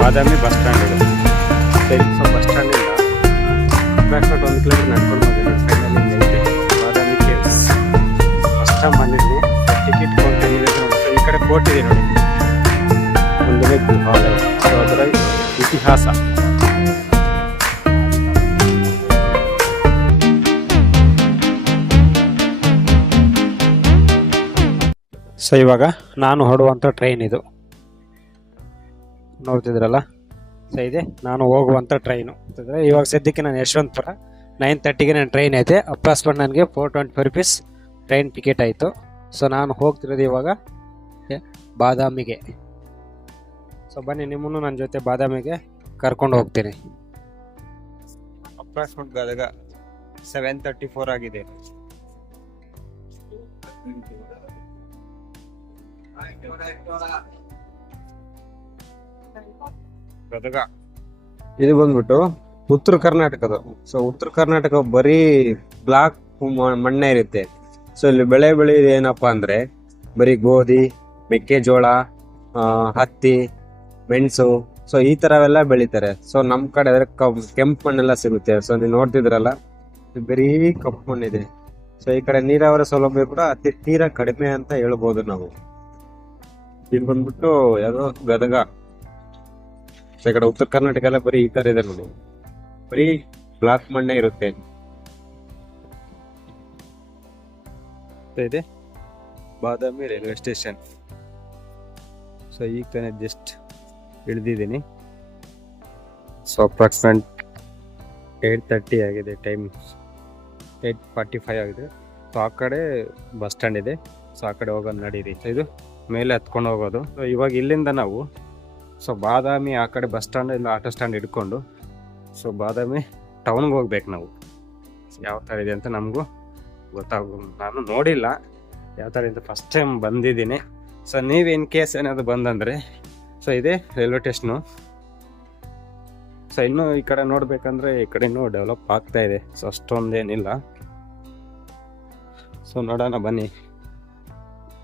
ಬಾದಾಮಿ bus stand ಇದೆ. So bus ಸ್ಟ್ಯಾಂಡಿಂದ approximate 1 kilometre ನಡ್ಕೊಂಡು ಬಂದಿದೆ. ಫೈನಲಿ ಐತೆ ಬಾದಾಮಿ ಕೇವ್ಸ್. ಫಸ್ಟ್ ಟೈಮ್ ಬಂದಿದ್ದೀನಿ. ಟಿಕೆಟ್ ಕೌಂಟರ್ ಏನಿದೆ ನೋಡಿ. ಸೊ ಈ ಕಡೆ ಕೋರ್ಟ್ ಇದೆ ನೋಡಿ, ಮುಂದೆ ಹಾಲ್ ಇದೆ. ಸೊ ಅದರ ಇತಿಹಾಸ. ಸೊ ಇವಾಗ ನಾನು ಹೊರಡುವಂಥ ಟ್ರೈನ್ ಇದು ನೋಡ್ತಿದ್ರಲ್ಲ. ಸೊ ಇದೆ ನಾನು ಹೋಗುವಂಥ ಟ್ರೈನು. ಇವಾಗ ಸದ್ಯಕ್ಕೆ ನಾನು ಯಶವಂತಪುರ 9:30ಗೆ ನನ್ನ ಟ್ರೈನ್ ಐತೆ. ಅಪ್ರಾಕ್ಸಿಮೇಟ್ ನನಗೆ 425 rupees ಟ್ರೈನ್ ಟಿಕೆಟ್ ಆಯಿತು. ಸೊ ನಾನು ಹೋಗ್ತಿರೋದು ಇವಾಗ ಬಾದಾಮಿಗೆ. ಸೊ ಬನ್ನಿ, ನಿಮ್ಮನ್ನು ನನ್ನ ಜೊತೆ ಬಾದಾಮಿಗೆ ಕರ್ಕೊಂಡು ಹೋಗ್ತೀನಿ. ಅಪ್ರಾಕ್ಸಿಮೇಟ್ ಗದಗ 7:34 ಆಗಿದೆ. ಗದಗ ಇದು ಬಂದ್ಬಿಟ್ಟು ಉತ್ತರ ಕರ್ನಾಟಕದ. ಸೊ ಉತ್ತರ ಕರ್ನಾಟಕ ಬರೀ ಬ್ಲಾಕ್ ಮಣ್ಣೆ ಇರುತ್ತೆ. ಸೊ ಇಲ್ಲಿ ಬೆಳೆಯೋದು ಏನಪ್ಪಾ ಅಂದ್ರೆ ಬರೀ ಗೋಧಿ, ಮೆಕ್ಕೆಜೋಳ, ಹತ್ತಿ, ಮೆಣಸು, ಸೊ ಈ ತರವೆಲ್ಲ ಬೆಳಿತಾರೆ. ಸೊ ನಮ್ ಕಡೆ ಆದ್ರೆ ಕೆಂಪು ಮಣ್ಣೆಲ್ಲ ಸಿಗುತ್ತೆ. ಸೊ ನೀವು ನೋಡ್ತಿದ್ರಲ್ಲ, ಬರೀ ಕಪ್ಪು ಮಣ್ಣಿದೆ. ಸೊ ಈ ಕಡೆ ನೀರಾವರಿ ಸೌಲಭ್ಯ ಕೂಡ ಅತಿ ತೀರಾ ಕಡಿಮೆ ಅಂತ ಹೇಳ್ಬೋದು ನಾವು. ಇಲ್ಲಿ ಬಂದ್ಬಿಟ್ಟು ಯಾವ್ದೋ ಗದಗ. ಸೊ ಈ ಕಡೆ ಉತ್ತರ ಕರ್ನಾಟಕ ಎಲ್ಲ ಬರೀ ಈ ತರ ಇದೆ ನೋಡಿ, ಬರೀ ಬ್ಲಾಕ್ ಮಣ್ಣೆ ಇರುತ್ತೆ. ಇದೆ ಬಾದಾಮಿ ರೈಲ್ವೆ ಸ್ಟೇಷನ್. ಸೊ ಈಗ ತಾನೇ ಜಸ್ಟ್ ಇಳಿದಿದ್ದೀನಿ. ಸೊ ಅಪ್ರಾಕ್ಸಿಮೇಟ್ 8:30 ಆಗಿದೆ, ಟೈಮ್ 8:45 ಆಗಿದೆ. ಸೊ ಆ ಕಡೆ ಬಸ್ ಸ್ಟ್ಯಾಂಡ್ ಇದೆ. ಸೊ ಆ ಕಡೆ ಹೋಗೋದು ನಡೀರಿ. ಇದು ಮೇಲೆ ಹತ್ಕೊಂಡು ಹೋಗೋದು. ಸೊ ಇವಾಗ ಇಲ್ಲಿಂದ ನಾವು ಸೊ ಬಾದಾಮಿ ಆ ಕಡೆ ಬಸ್ ಸ್ಟ್ಯಾಂಡ್ ಇಲ್ಲ ಆಟೋ ಸ್ಟ್ಯಾಂಡ್ ಹಿಡ್ಕೊಂಡು ಸೊ ಬಾದಾಮಿ ಟೌನ್ಗೆ ಹೋಗ್ಬೇಕು ನಾವು. ಯಾವ ಥರ ಇದೆ ಅಂತ ನಮಗೂ ನಾನು ನೋಡಿಲ್ಲ ಯಾವ ಥರ ಇದೆ, ಫಸ್ಟ್ ಟೈಮ್ ಬಂದಿದ್ದೀನಿ. ಸೊ ನೀವು ಇನ್ ಕೇಸ್ ಏನಾದರೂ ಬಂದಂದರೆ ಸೊ ಇದೆ ರೈಲ್ವೆ ಸ್ಟೇಷನು. ಸೊ ಇನ್ನೂ ಈ ಕಡೆ ನೋಡ್ಬೇಕಂದ್ರೆ ಈ ಕಡೆ ಇನ್ನೂ ಡೆವಲಪ್ ಆಗ್ತಾ ಇದೆ. ಸೊ ಅಷ್ಟೊಂದೇನಿಲ್ಲ. ಸೊ ನೋಡೋಣ ಬನ್ನಿ.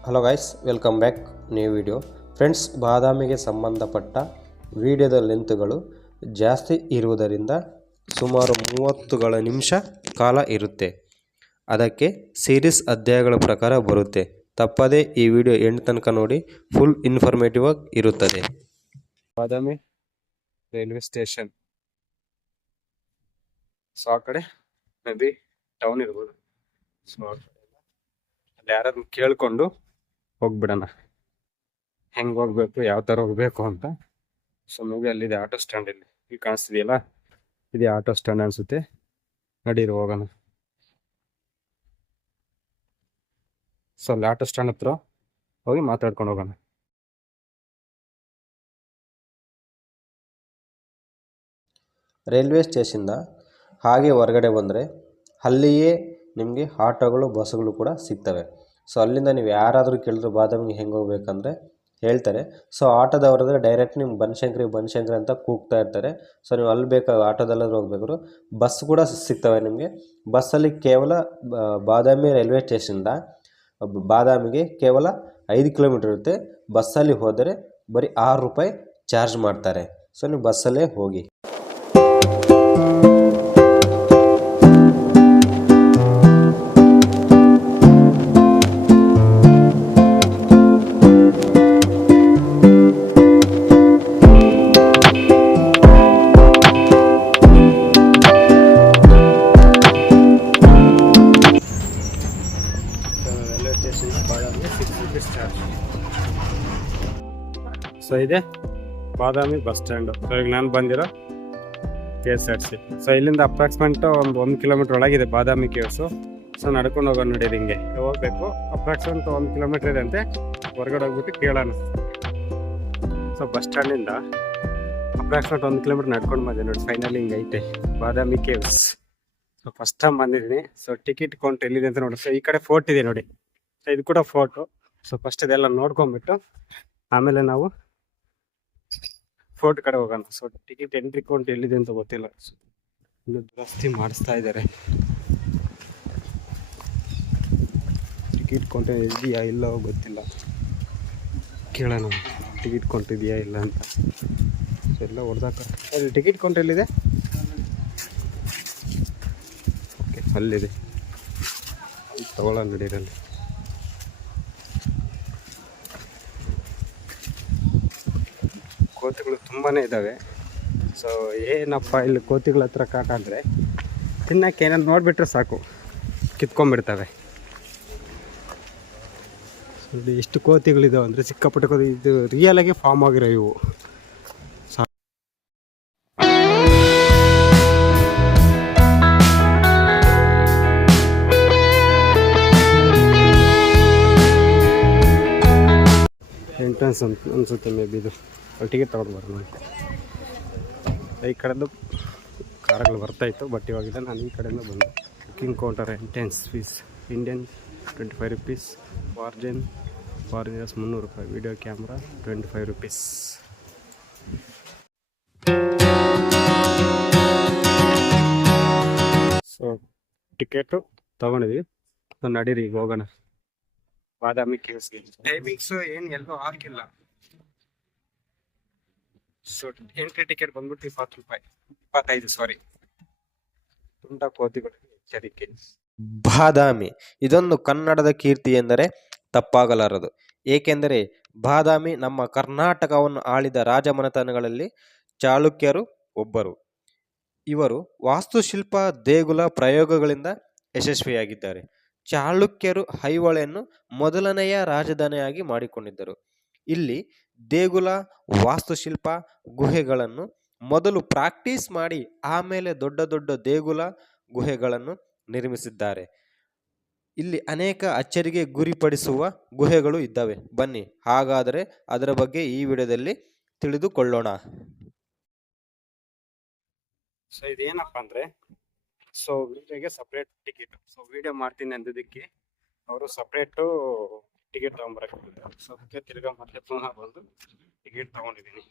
Hello guys, welcome back new video. Friends, ಬಾದಾಮಿಗೆ ಸಂಬಂಧಪಟ್ಟ ವಿಡಿಯೋದ ಲೆಂತ್ಗಳು ಜಾಸ್ತಿ ಇರುವುದರಿಂದ ಸುಮಾರು 30 ನಿಮಿಷ ಕಾಲ ಇರುತ್ತೆ. ಅದಕ್ಕೆ ಸೀರೀಸ್ ಅಧ್ಯಾಯಗಳ ಪ್ರಕಾರ ಬರುತ್ತೆ. ತಪ್ಪದೇ ಈ ವಿಡಿಯೋ ಎಂಡ್ ತನಕ ನೋಡಿ, ಫುಲ್ ಇನ್ಫಾರ್ಮೇಟಿವ್ ಆಗಿ ಇರುತ್ತದೆ. ಬಾದಾಮಿ ರೈಲ್ವೆ ಸ್ಟೇಷನ್. ಸೊ ಆ ಕಡೆ ಮೇ ಬಿ ಟೌನ್ ಇರ್ಬೋದು. ಸೊ ಅಲ್ಲಿ ಯಾರಾದ್ರೂ ಕೇಳ್ಕೊಂಡು ಹೋಗ್ಬಿಡೋಣ, ಹೆಂಗೆ ಹೋಗ್ಬೇಕು, ಯಾವ ಥರ ಹೋಗ್ಬೇಕು ಅಂತ. ಸೊ ನಮಗೆ ಅಲ್ಲಿದೆ ಆಟೋ ಸ್ಟ್ಯಾಂಡ್. ಇಲ್ಲಿ ಈಗ ಕಾಣಿಸ್ತಿದೆಯಲ್ಲ, ಇದೆ ಆಟೋ ಸ್ಟ್ಯಾಂಡ್ ಅನ್ಸುತ್ತೆ. ನಡೀರಿ ಹೋಗೋಣ. ಸೊ ಅಲ್ಲಿ ಆಟೋ ಸ್ಟ್ಯಾಂಡ್ ಹತ್ರ ಹೋಗಿ ಮಾತಾಡ್ಕೊಂಡು ಹೋಗೋಣ. ರೈಲ್ವೆ ಸ್ಟೇಷನ್ದ ಹಾಗೆ ಹೊರಗಡೆ ಬಂದರೆ ಅಲ್ಲಿಯೇ ನಿಮಗೆ ಆಟೋಗಳು, ಬಸ್ಸುಗಳು ಕೂಡ ಸಿಗ್ತವೆ. ಸೊ ಅಲ್ಲಿಂದ ನೀವು ಯಾರಾದರೂ ಕೇಳಿದ್ರು ಬಾದಾಮಿಗೆ ಹೆಂಗೆ ಹೋಗ್ಬೇಕಂದ್ರೆ ಹೇಳ್ತಾರೆ. ಸೊ ಆಟೋದವರಾದರೆ ಡೈರೆಕ್ಟ್ ನಿಮ್ಗೆ ಬನಶಂಕರಿ ಅಂತ ಕೂಗ್ತಾ ಇರ್ತಾರೆ. ಸೊ ನೀವು ಅಲ್ಲಿ ಬೇಕಾಗ ಆಟೋದಲ್ಲಾದ್ರೂ ಹೋಗ್ಬೇಕಾದ್ರು ಬಸ್ ಕೂಡ ಸಿಗ್ತವೆ ನಿಮಗೆ. ಬಸ್ಸಲ್ಲಿ ಕೇವಲ ಬಾದಾಮಿ ರೈಲ್ವೆ ಸ್ಟೇಷನ್ದ ಬಾದಾಮಿಗೆ ಕೇವಲ 5 ಕಿಲೋಮೀಟರ್ ಇರುತ್ತೆ. ಬಸ್ಸಲ್ಲಿ ಹೋದರೆ ಬರೀ 6 ರೂಪಾಯಿ ಚಾರ್ಜ್ ಮಾಡ್ತಾರೆ. ಸೊ ನೀವು ಬಸ್ಸಲ್ಲೇ ಹೋಗಿ. ಸೊ ಇದೆ ಬಾದಾಮಿ ಬಸ್ ಸ್ಟ್ಯಾಂಡ್. ಸೊ ಈಗ ನಾನು ಬಂದಿರೋ KSRTC. ಸೊ ಇಲ್ಲಿಂದ ಅಪ್ರಾಕ್ಸಿಮೇಟ್ ಒಂದು 1 ಕಿಲೋಮೀಟರ್ ಒಳಗಿದೆ ಬಾದಾಮಿ ಕೇವ್ಸು. ಸೊ ನಡ್ಕೊಂಡು ಹೋಗೋಣ ನಡೀರಿ. ಹಿಂಗೆ ಹೋಗ್ಬೇಕು. ಅಪ್ರಾಕ್ಸಿಮೇಟ್ 1 ಕಿಲೋಮೀಟರ್ ಇದೆ ಅಂತೆ. ಹೊರಗಡೆ ಹೋಗ್ಬಿಟ್ಟು ಕೇಳೋಣ. ಸೊ ಬಸ್ ಸ್ಟ್ಯಾಂಡಿಂದ ಅಪ್ರಾಕ್ಸಿಮೇಟ್ 1 ಕಿಲೋಮೀಟರ್ ನಡ್ಕೊಂಡು ಬಂದೆ ನೋಡಿ. ಫೈನಲಿ ಹಿಂಗೆ ಐತೆ ಬಾದಾಮಿ ಕೇವ್ಸ್. ಸೊ ಫಸ್ಟ್ ಟೈಮ್ ಬಂದಿದ್ದೀನಿ. ಸೊ ಟಿಕೆಟ್ ಕೌಂಟರ್ ಎಲ್ಲಿದೆ ಅಂತ ನೋಡಿ. ಸೊ ಈ ಕಡೆ ಫೋರ್ಟ್ ಇದೆ ನೋಡಿ. ಸೊ ಇದು ಕೂಡ ಫೋರ್ಟು. ಸೊ ಫಸ್ಟ್ ಇದೆಲ್ಲ ನೋಡ್ಕೊಂಡ್ಬಿಟ್ಟು ಆಮೇಲೆ ನಾವು ಫೋರ್ಟ್ ಕಡೆ ಹೋಗೋಣ. ಸೊ ಟಿಕೆಟ್ ಎಂಟ್ರಿ ಕೌಂಟ್ ಎಲ್ಲಿದೆ ಅಂತ ಗೊತ್ತಿಲ್ಲ. ಇನ್ನು ದುರಸ್ತಿ ಮಾಡಿಸ್ತಾ ಇದ್ದಾರೆ. ಟಿಕೆಟ್ ಕೌಂಟರ್ ಇದೆಯಾ ಇಲ್ಲೋ ಗೊತ್ತಿಲ್ಲ, ಕೇಳೋಣ. ಟಿಕೆಟ್ ಕೌಂಟ್ರಿದೆಯಾ ಇಲ್ಲ ಅಂತ. ಸೊ ಎಲ್ಲ ಹೊಡೆದಾಕ ಅಲ್ಲಿ ಟಿಕೆಟ್ ಕೌಂಟ್ರ್ ಎಲ್ಲಿದೆ? ಓಕೆ ಅಲ್ಲಿದೆ, ತಗೊಳ್ಳೋ ನಡೀರಲ್ಲಿ. ಕೋತಿಗಳು ತುಂಬಾ ಇದ್ದಾವೆ. ಸೊ ಏನಪ್ಪ ಇಲ್ಲಿ ಕೋತಿಗಳ ಹತ್ರ ಕಾಟ ಅಂದರೆ ತಿನ್ನಕ್ಕೆ ಏನಾದ್ರು ನೋಡಿಬಿಟ್ರೆ ಸಾಕು ಕಿತ್ಕೊಂಡ್ಬಿಡ್ತವೆ. ನೋಡಿ ಎಷ್ಟು ಕೋತಿಗಳಿದಾವೆ ಅಂದರೆ ಸಿಕ್ಕಾಪಟ್ಟೆ ಕೋತಿ. ಇದು ರಿಯಲಾಗಿ ಫಾರ್ಮ್ ಆಗಿರೋ ಇವು. ಎಂಟ್ರೆನ್ಸ್ ಅಂತ ಅನಿಸುತ್ತೆ ಮೇ ಬಿ ಇದು. ಅಲ್ಲಿ ಟಿಕೆಟ್ ತೊಗೊಂಡು ಬರೋಣ. ಈ ಕಡೆದು ಕಾರುಗಳು ಬರ್ತಾಯಿತ್ತು, ಬಟ್ ಇವಾಗಿಲ್ಲ. ನಾನು ಈ ಕಡೆಯಿಂದ ಬಂದೆ. Booking counter entrance fees Indian 25 rupees, foreigners 300 ರೂಪಾಯಿ, video camera 25 rupees. So ticket ತೊಗೊಂಡಿದ್ವಿ. ನಡೀರಿ ಈಗ ಹೋಗೋಣ. ಬಾದಾಮಿ ಕೇವ್ಸ್ಗೆ ಟೈಮಿಂಗ್ಸು ಏನು ಎಲ್ಲೂ ಹಾಕಿಲ್ಲ. ಸೊ ಎಂಟ್ರಿ ಟಿಕೆಟ್ ಬಂದ್ಬಿಟ್ಟು 20 ರೂಪಾಯಿ, 25 ಸಾರಿ. ತುಂಡ ಕೋತಿಗಳಿಗೆ ಎಚ್ಚರಿಕೆ. ಬಾದಾಮಿ ಇದೊಂದು ಕನ್ನಡದ ಕೀರ್ತಿ ಎಂದರೆ ತಪ್ಪಾಗಲಾರದು. ಏಕೆಂದರೆ ಬಾದಾಮಿ ನಮ್ಮ ಕರ್ನಾಟಕವನ್ನು ಆಳಿದ ರಾಜಮನೆತನಗಳಲ್ಲಿ ಚಾಲುಕ್ಯರು ಒಬ್ಬರು. ಇವರು ವಾಸ್ತುಶಿಲ್ಪ ದೇಗುಲ ಪ್ರಯೋಗಗಳಿಂದ ಯಶಸ್ವಿಯಾಗಿದ್ದಾರೆ. ಚಾಲುಕ್ಯರು ಐಹೊಳೆಯನ್ನು ಮೊದಲನೆಯ ರಾಜಧಾನಿಯಾಗಿ ಮಾಡಿಕೊಂಡಿದ್ದರು. ಇಲ್ಲಿ ದೇಗುಲ ವಾಸ್ತುಶಿಲ್ಪ ಗುಹೆಗಳನ್ನು ಮೊದಲು ಪ್ರಾಕ್ಟೀಸ್ ಮಾಡಿ ಆಮೇಲೆ ದೊಡ್ಡ ದೊಡ್ಡ ದೇಗುಲ ಗುಹೆಗಳನ್ನು ನಿರ್ಮಿಸಿದ್ದಾರೆ. ಇಲ್ಲಿ ಅನೇಕ ಅಚ್ಚರಿಗೆ ಗುರಿಪಡಿಸುವ ಗುಹೆಗಳು ಇದ್ದಾವೆ. ಬನ್ನಿ ಹಾಗಾದರೆ ಅದರ ಬಗ್ಗೆ ಈ ವಿಡಿಯೋದಲ್ಲಿ ತಿಳಿದುಕೊಳ್ಳೋಣ. ಸೊ ಇದೇನಪ್ಪ ಅಂದರೆ, ಸೊ ವಿಡಿಯೋಗೆ ಸಪ್ರೇಟ್ ಟಿಕೆಟ್. ಸೊ ವಿಡಿಯೋ ಮಾಡ್ತೀನಿ ಅಂದಿದ್ದಕ್ಕೆ ಅವರು ಸಪ್ರೇಟು ಟಿಕೆಟ್ ತೊಗೊಂಬರಕ್ಕೆ. ಸೊ ಅದಕ್ಕೆ ತಿರ್ಗಾ ಮತ್ತೆ ಪುನಃ ಬಂದು ಟಿಕೆಟ್ ತೊಗೊಂಡಿದ್ದೀನಿ.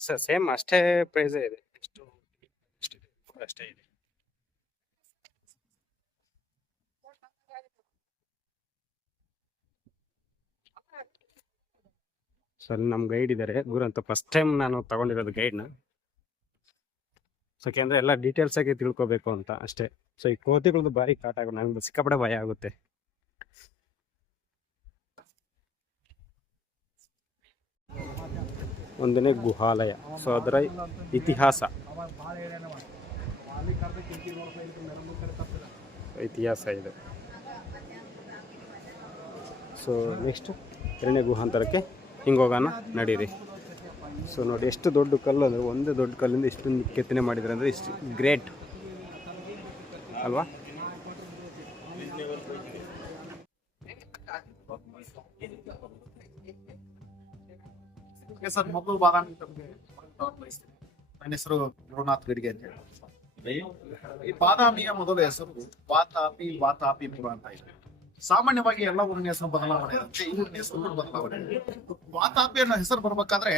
ಸರ್ ಸೇಮ್ ಅಷ್ಟೇ ಪ್ರೈಸೇ ಇದೆ. ಎಷ್ಟಿದೆ ಅಷ್ಟೇ ಇದೆ. ಸೊ ಅಲ್ಲಿ ನಮ್ಮ ಗೈಡ್ ಇದ್ದಾರೆ ಗುರು ಅಂತ. ಫಸ್ಟ್ ಟೈಮ್ ನಾನು ತಗೊಂಡಿರೋದು ಗೈಡ್ನ. ಸೊ ಯಾಕೆಂದರೆ ಎಲ್ಲ ಡೀಟೇಲ್ಸ್ ಆಗಿ ತಿಳ್ಕೊಬೇಕು ಅಂತ ಅಷ್ಟೇ. ಸೊ ಈ ಕೋತಿಗಳದ್ದು ಭಾರಿ ಕಾಟ ಆಗುತ್ತೆ, ನನಗೆ ಸಿಕ್ಕಾಪಟ್ಟೆ ಭಯ ಆಗುತ್ತೆ. ಒಂದನೇ ಗುಹಾಲಯ. ಸೊ ಅದರ ಇತಿಹಾಸ ಇದೆ. ಸೊ ನೆಕ್ಸ್ಟ್ 2ನೇ ಗುಹಾಂತರಕ್ಕೆ ಹಿಂಗೆ ಹೋಗೋಣ ನಡೀರಿ. ಸೊ ನೋಡಿ ಎಷ್ಟು ದೊಡ್ಡ ಕಲ್ಲು ಅಂದರೆ, ಒಂದೇ ದೊಡ್ಡ ಕಲ್ಲಿಂದ ಇಷ್ಟೊಂದು ಕೆತ್ತನೆ ಮಾಡಿದ್ದಾರೆ ಅಂದರೆ ಇಷ್ಟು ಗ್ರೇಟ್ ಅಲ್ವಾ? ಸರ್ ಮೊದಲು ಬಾದಾಮಿ ತಮಗೆ ನನ್ನ ಹೆಸರು ಗುರುನಾಥ್ ಗಡಿಗೆ ಅಂತ ಹೇಳಿ. ಈ ಬಾದಾಮಿಯ ಮೊದಲ ಹೆಸರು ವಾತಾಪಿಪುರ ಅಂತ ಇದೆ. ಸಾಮಾನ್ಯವಾಗಿ ಎಲ್ಲ ಊರಿನ ಹೆಸರು ಬದಲಾವಣೆ ಇರುತ್ತೆ, ಈ ಊರಿನ ಹೆಸರು ಬದಲಾವಣೆ. ವಾತಾಪಿ ಅನ್ನೋ ಹೆಸರು ಬರ್ಬೇಕಾದ್ರೆ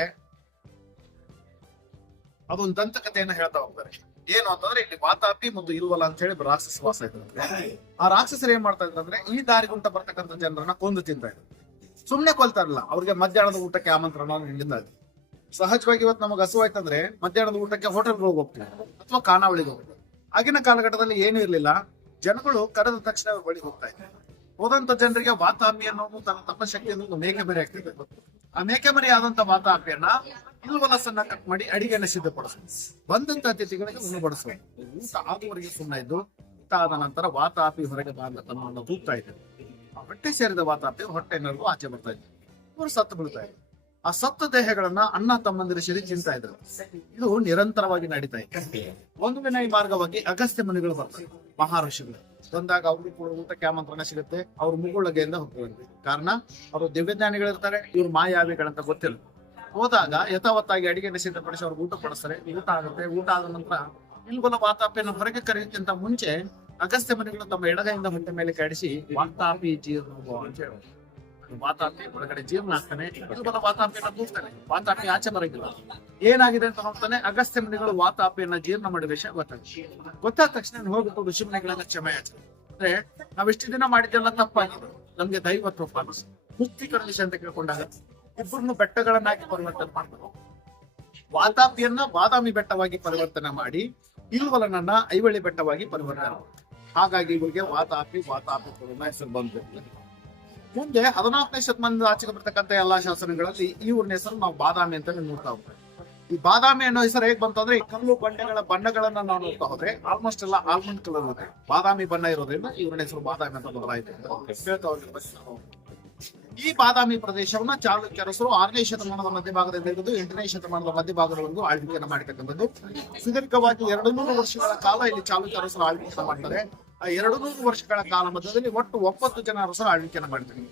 ಅದೊಂದು ದಂತಕಥೆಯನ್ನ ಹೇಳ್ತಾ ಹೋಗ್ತಾರೆ. ಏನು ಅಂತಂದ್ರೆ ಇಲ್ಲಿ ವಾತಾಪಿ ಮತ್ತು ಇಲ್ವಲ್ಲ ಅಂತ ಹೇಳಿ ರಾಕ್ಷಸ ವಾಸ ಇದ್ದಾರೆ. ಆ ರಾಕ್ಷಸರು ಏನ್ ಮಾಡ್ತಾ ಇದ್ರು ಅಂದ್ರೆ ಈ ದಾರಿಗುಂಟ ಬರ್ತಕ್ಕಂಥ ಜನರನ್ನ ಕೊಂದು ತಿಂತಾ ಇದ್ರು. ಸುಮ್ನೆ ಕೊಲ್ತಾ ಇರಲಿಲ್ಲ. ಅವ್ರಿಗೆ ಮಧ್ಯಾಹ್ನದ ಊಟಕ್ಕೆ ಆಮಂತ್ರಣ ನೀಡ್ತಾ ಇದ್ರು. ಸಹಜವಾಗಿ ಇವತ್ತು ನಮಗೆ ಹಸುವಾಯ್ತಂದ್ರೆ ಮಧ್ಯಾಹ್ನದ ಊಟಕ್ಕೆ ಹೋಟೆಲ್ಗಳಿಗೆ ಹೋಗ್ತೀವಿ ಅಥವಾ ಖಾನಾವಳಿಗೆ ಹೋಗ್ತೀವಿ. ಆಗಿನ ಕಾಲಘಟ್ಟದಲ್ಲಿ ಏನೂ ಇರ್ಲಿಲ್ಲ. ಜನಗಳು ಕರೆದ ತಕ್ಷಣ ಬಳಿ ಹೋಗ್ತಾ ಇದ್ರು. ಹೋದಂತ ಜನರಿಗೆ ವಾತಾಪಿ ಅನ್ನೋದು ತನ್ನ ತಪಶಕ್ತಿಯನ್ನು ಒಂದು ಮೇಕೆ ಮರಿ ಆಗ್ತಿದೆ. ಆ ಮೇಕೆ ಮರಿ ಆದಂತ ವಾತಾಪಿಯನ್ನ ಇಲ್ವಲಸನ್ನ ಕಟ್ ಮಾಡಿ ಅಡಿಗೆನ ಸಿದ್ಧಪಡಿಸೋದು, ಬಂದಂತ ಅತಿಥಿಗಳಿಗೆ ಉಣಬಡಿಸೋದು. ಊಟ ಆಗುವವರೆಗೆ ಸುಮ್ಮನೆ ಇದ್ದು ಊಟ ಆದ ನಂತರ ವಾತಾಪಿ ಹೊರಗೆ ಬಾಂಧ ತನ್ನನ್ನು ತೂಗ್ತಾ ಇದ್ರು. ಆ ಹೊಟ್ಟೆ ಸೇರಿದ ವಾತಾಪಿ ಹೊಟ್ಟೆನಲ್ಲೂ ಆಚೆ ಬರ್ತಾ ಇದ್ರು. ಇವರು ಸತ್ತು ಬೀಳ್ತಾ ಇದ್ರು. ಆ ಸತ್ತ ದೇಹಗಳನ್ನ ಅಣ್ಣ ತಮ್ಮಂದಿರ ಸೇರಿ ತಿಂತಾ ಇದ್ರು. ಇದು ನಿರಂತರವಾಗಿ ನಡೀತಾ ಇತ್ತು. ಒಂದು ದಿನ ಈ ಮಾರ್ಗವಾಗಿ ಅಗಸ್ತ್ಯ ಮುನಿಗಳು ಬರ್ತಾರೆ, ಮಹರ್ಷಿಗಳು ಬಂದಾಗ ಅವ್ರಿಗೆ ಕೂಡ ಊಟಕ್ಕೆ ಆಮಂತ್ರಣ ಸಿಗುತ್ತೆ. ಅವ್ರು ಮುಗುಳಗೆಯಿಂದ ಹೋಗ್ತಾರೆ. ಕಾರಣ ಅವರು ದಿವ್ಯಜ್ಞಾನಿಗಳಿರ್ತಾರೆ, ಇವ್ರು ಮಾಯಾವಿಗಳಂತ ಗೊತ್ತಿಲ್ಲ. ಹೋದಾಗ ಯಥಾವತ್ತಾಗಿ ಅಡಿಗೆನ ಸಿದ್ಧಪಡಿಸಿ ಅವ್ರಿಗೆ ಊಟ ಪಡಿಸ್ತಾರೆ. ಊಟ ಆಗುತ್ತೆ. ಊಟ ಆದ ನಂತರ ಇಲ್ವಲ ವಾತಾಪಿಯನ್ನು ಹೊರಗೆ ಕರೆಯೋಕ್ಕಿಂತ ಮುಂಚೆ ಅಗಸ್ತ್ಯ ಮುನಿಗಳು ತಮ್ಮ ಎಡಗೈಯಿಂದ ಹೊಟ್ಟೆ ಮೇಲೆ ಕಾಡಿಸಿ ವಾತಾಪಿ ಜೀರ್ಣ ಅಂತ ಹೇಳಿ ವಾತಾಪಿ ಒಳಗಡೆ ಜೀರ್ಣ ಆಗ್ತಾನೆ. ಇಲ್ವಲ ವಾತಾಪಿಯನ್ನ ಕೂಗ್ತಾನೆ. ವಾತಾಪಿ ಆಚೆ ಬರಂಗಿಲ್ಲ. ಏನಾಗಿದೆ ಅಂತ ನೋಡ್ತಾನೆ. ಅಗಸ್ತ್ಯ ಮುನಿಗಳು ವಾತಾಪಿಯನ್ನ ಜೀರ್ಣ ಮಾಡಿದ ವಿಷಯ ಗೊತ್ತಾದ ತಕ್ಷಣ ಹೋಗ್ಬಿಟ್ಟು ಋಷಿಮುನಿಗಳನ್ನ ಕ್ಷಮೆ ಯಾಚನೆ. ಅಂದ್ರೆ ನಾವಿಷ್ಟು ದಿನ ಮಾಡಿದ್ದೆಲ್ಲ ತಪ್ಪಾಗಿದೆ, ನಮ್ಗೆ ದೈವತ್ವ ಪಾಲಿಸಿ ಮುಕ್ತಿ ಕರುಣಿಸಿ ಅಂತ ಕೇಳ್ಕೊಂಡಾಗ ಇಬ್ಬರನ್ನು ಬೆಟ್ಟಗಳನ್ನಾಗಿ ಪರಿವರ್ತನೆ ಮಾಡ್ತಾರೆ. ವಾತಾಪಿಯನ್ನ ಬಾದಾಮಿ ಬೆಟ್ಟವಾಗಿ ಪರಿವರ್ತನೆ ಮಾಡಿ ಇಲ್ವಲನನ್ನ ಐವಳಿ ಬೆಟ್ಟವಾಗಿ ಪರಿವರ್ತನೆ ಮಾಡ್ತಾರೆ. ಹಾಗಾಗಿ ಇವರಿಗೆ ವಾತಾಪಿ ಹೆಸರು ಬಂತು. ಮುಂದೆ 14ನೇ ಶತಮಾನದ ಆಚೆಗೆ ಬರ್ತಕ್ಕಂಥ ಎಲ್ಲಾ ಶಾಸನಗಳಲ್ಲಿ ಈ ಊರಿನ ಹೆಸರು ನಾವು ಬಾದಾಮಿ ಅಂತ ನೋಡ್ತಾ ಹೋಗ್ತೇವೆ. ಈ ಬಾದಾಮಿ ಅನ್ನೋ ಹೆಸರು ಹೇಗ್ ಬಂತು ಅಂದ್ರೆ ಈ ಕಲ್ಲು ಬಂಡೆಗಳ ಬಣ್ಣಗಳನ್ನ ನಾವು ನೋಡ್ತಾ ಹೋದ್ರೆ ಆಲ್ಮೋಸ್ಟ್ ಎಲ್ಲ ಆಲ್ಮಂಡ್ ಕಲರ್ ಇರುತ್ತೆ. ಬಾದಾಮಿ ಬಣ್ಣ ಇರೋದ್ರಿಂದ ಈ ಊರಿನ ಹೆಸರು ಬಾದಾಮಿ ಅಂತ ಬದಲಾಯಿತು ಅಂತ ಹೇಳ್ತಾ ಹೋಗ್ತೀವಿ. ಈ ಬಾದಾಮಿ ಪ್ರದೇಶವನ್ನ ಚಾಲುಕ್ಯರಸರು 6ನೇ ಶತಮಾನದ ಮಧ್ಯಭಾಗದಿಂದ ಹಿಡಿದು 8ನೇ ಶತಮಾನದ ಮಧ್ಯಭಾಗದವರೆಗೂ ಆಳ್ವಿಕೆಯನ್ನು ಮಾಡಿರ್ತಕ್ಕಂಥದ್ದು. ಸುದೀರ್ಘವಾಗಿ 200 ವರ್ಷಗಳ ಕಾಲ ಇಲ್ಲಿ ಚಾಲುಕ್ಯರಸರು ಆಳ್ವಿಕೆ ಮಾಡ್ತಾರೆ. ಆ 200 ವರ್ಷಗಳ ಕಾಲ ಮಧ್ಯದಲ್ಲಿ ಒಟ್ಟು 9 ಜನ ಅರಸರು ಆಳ್ವಿಕೆಯನ್ನು ಮಾಡ್ತಾರೆ.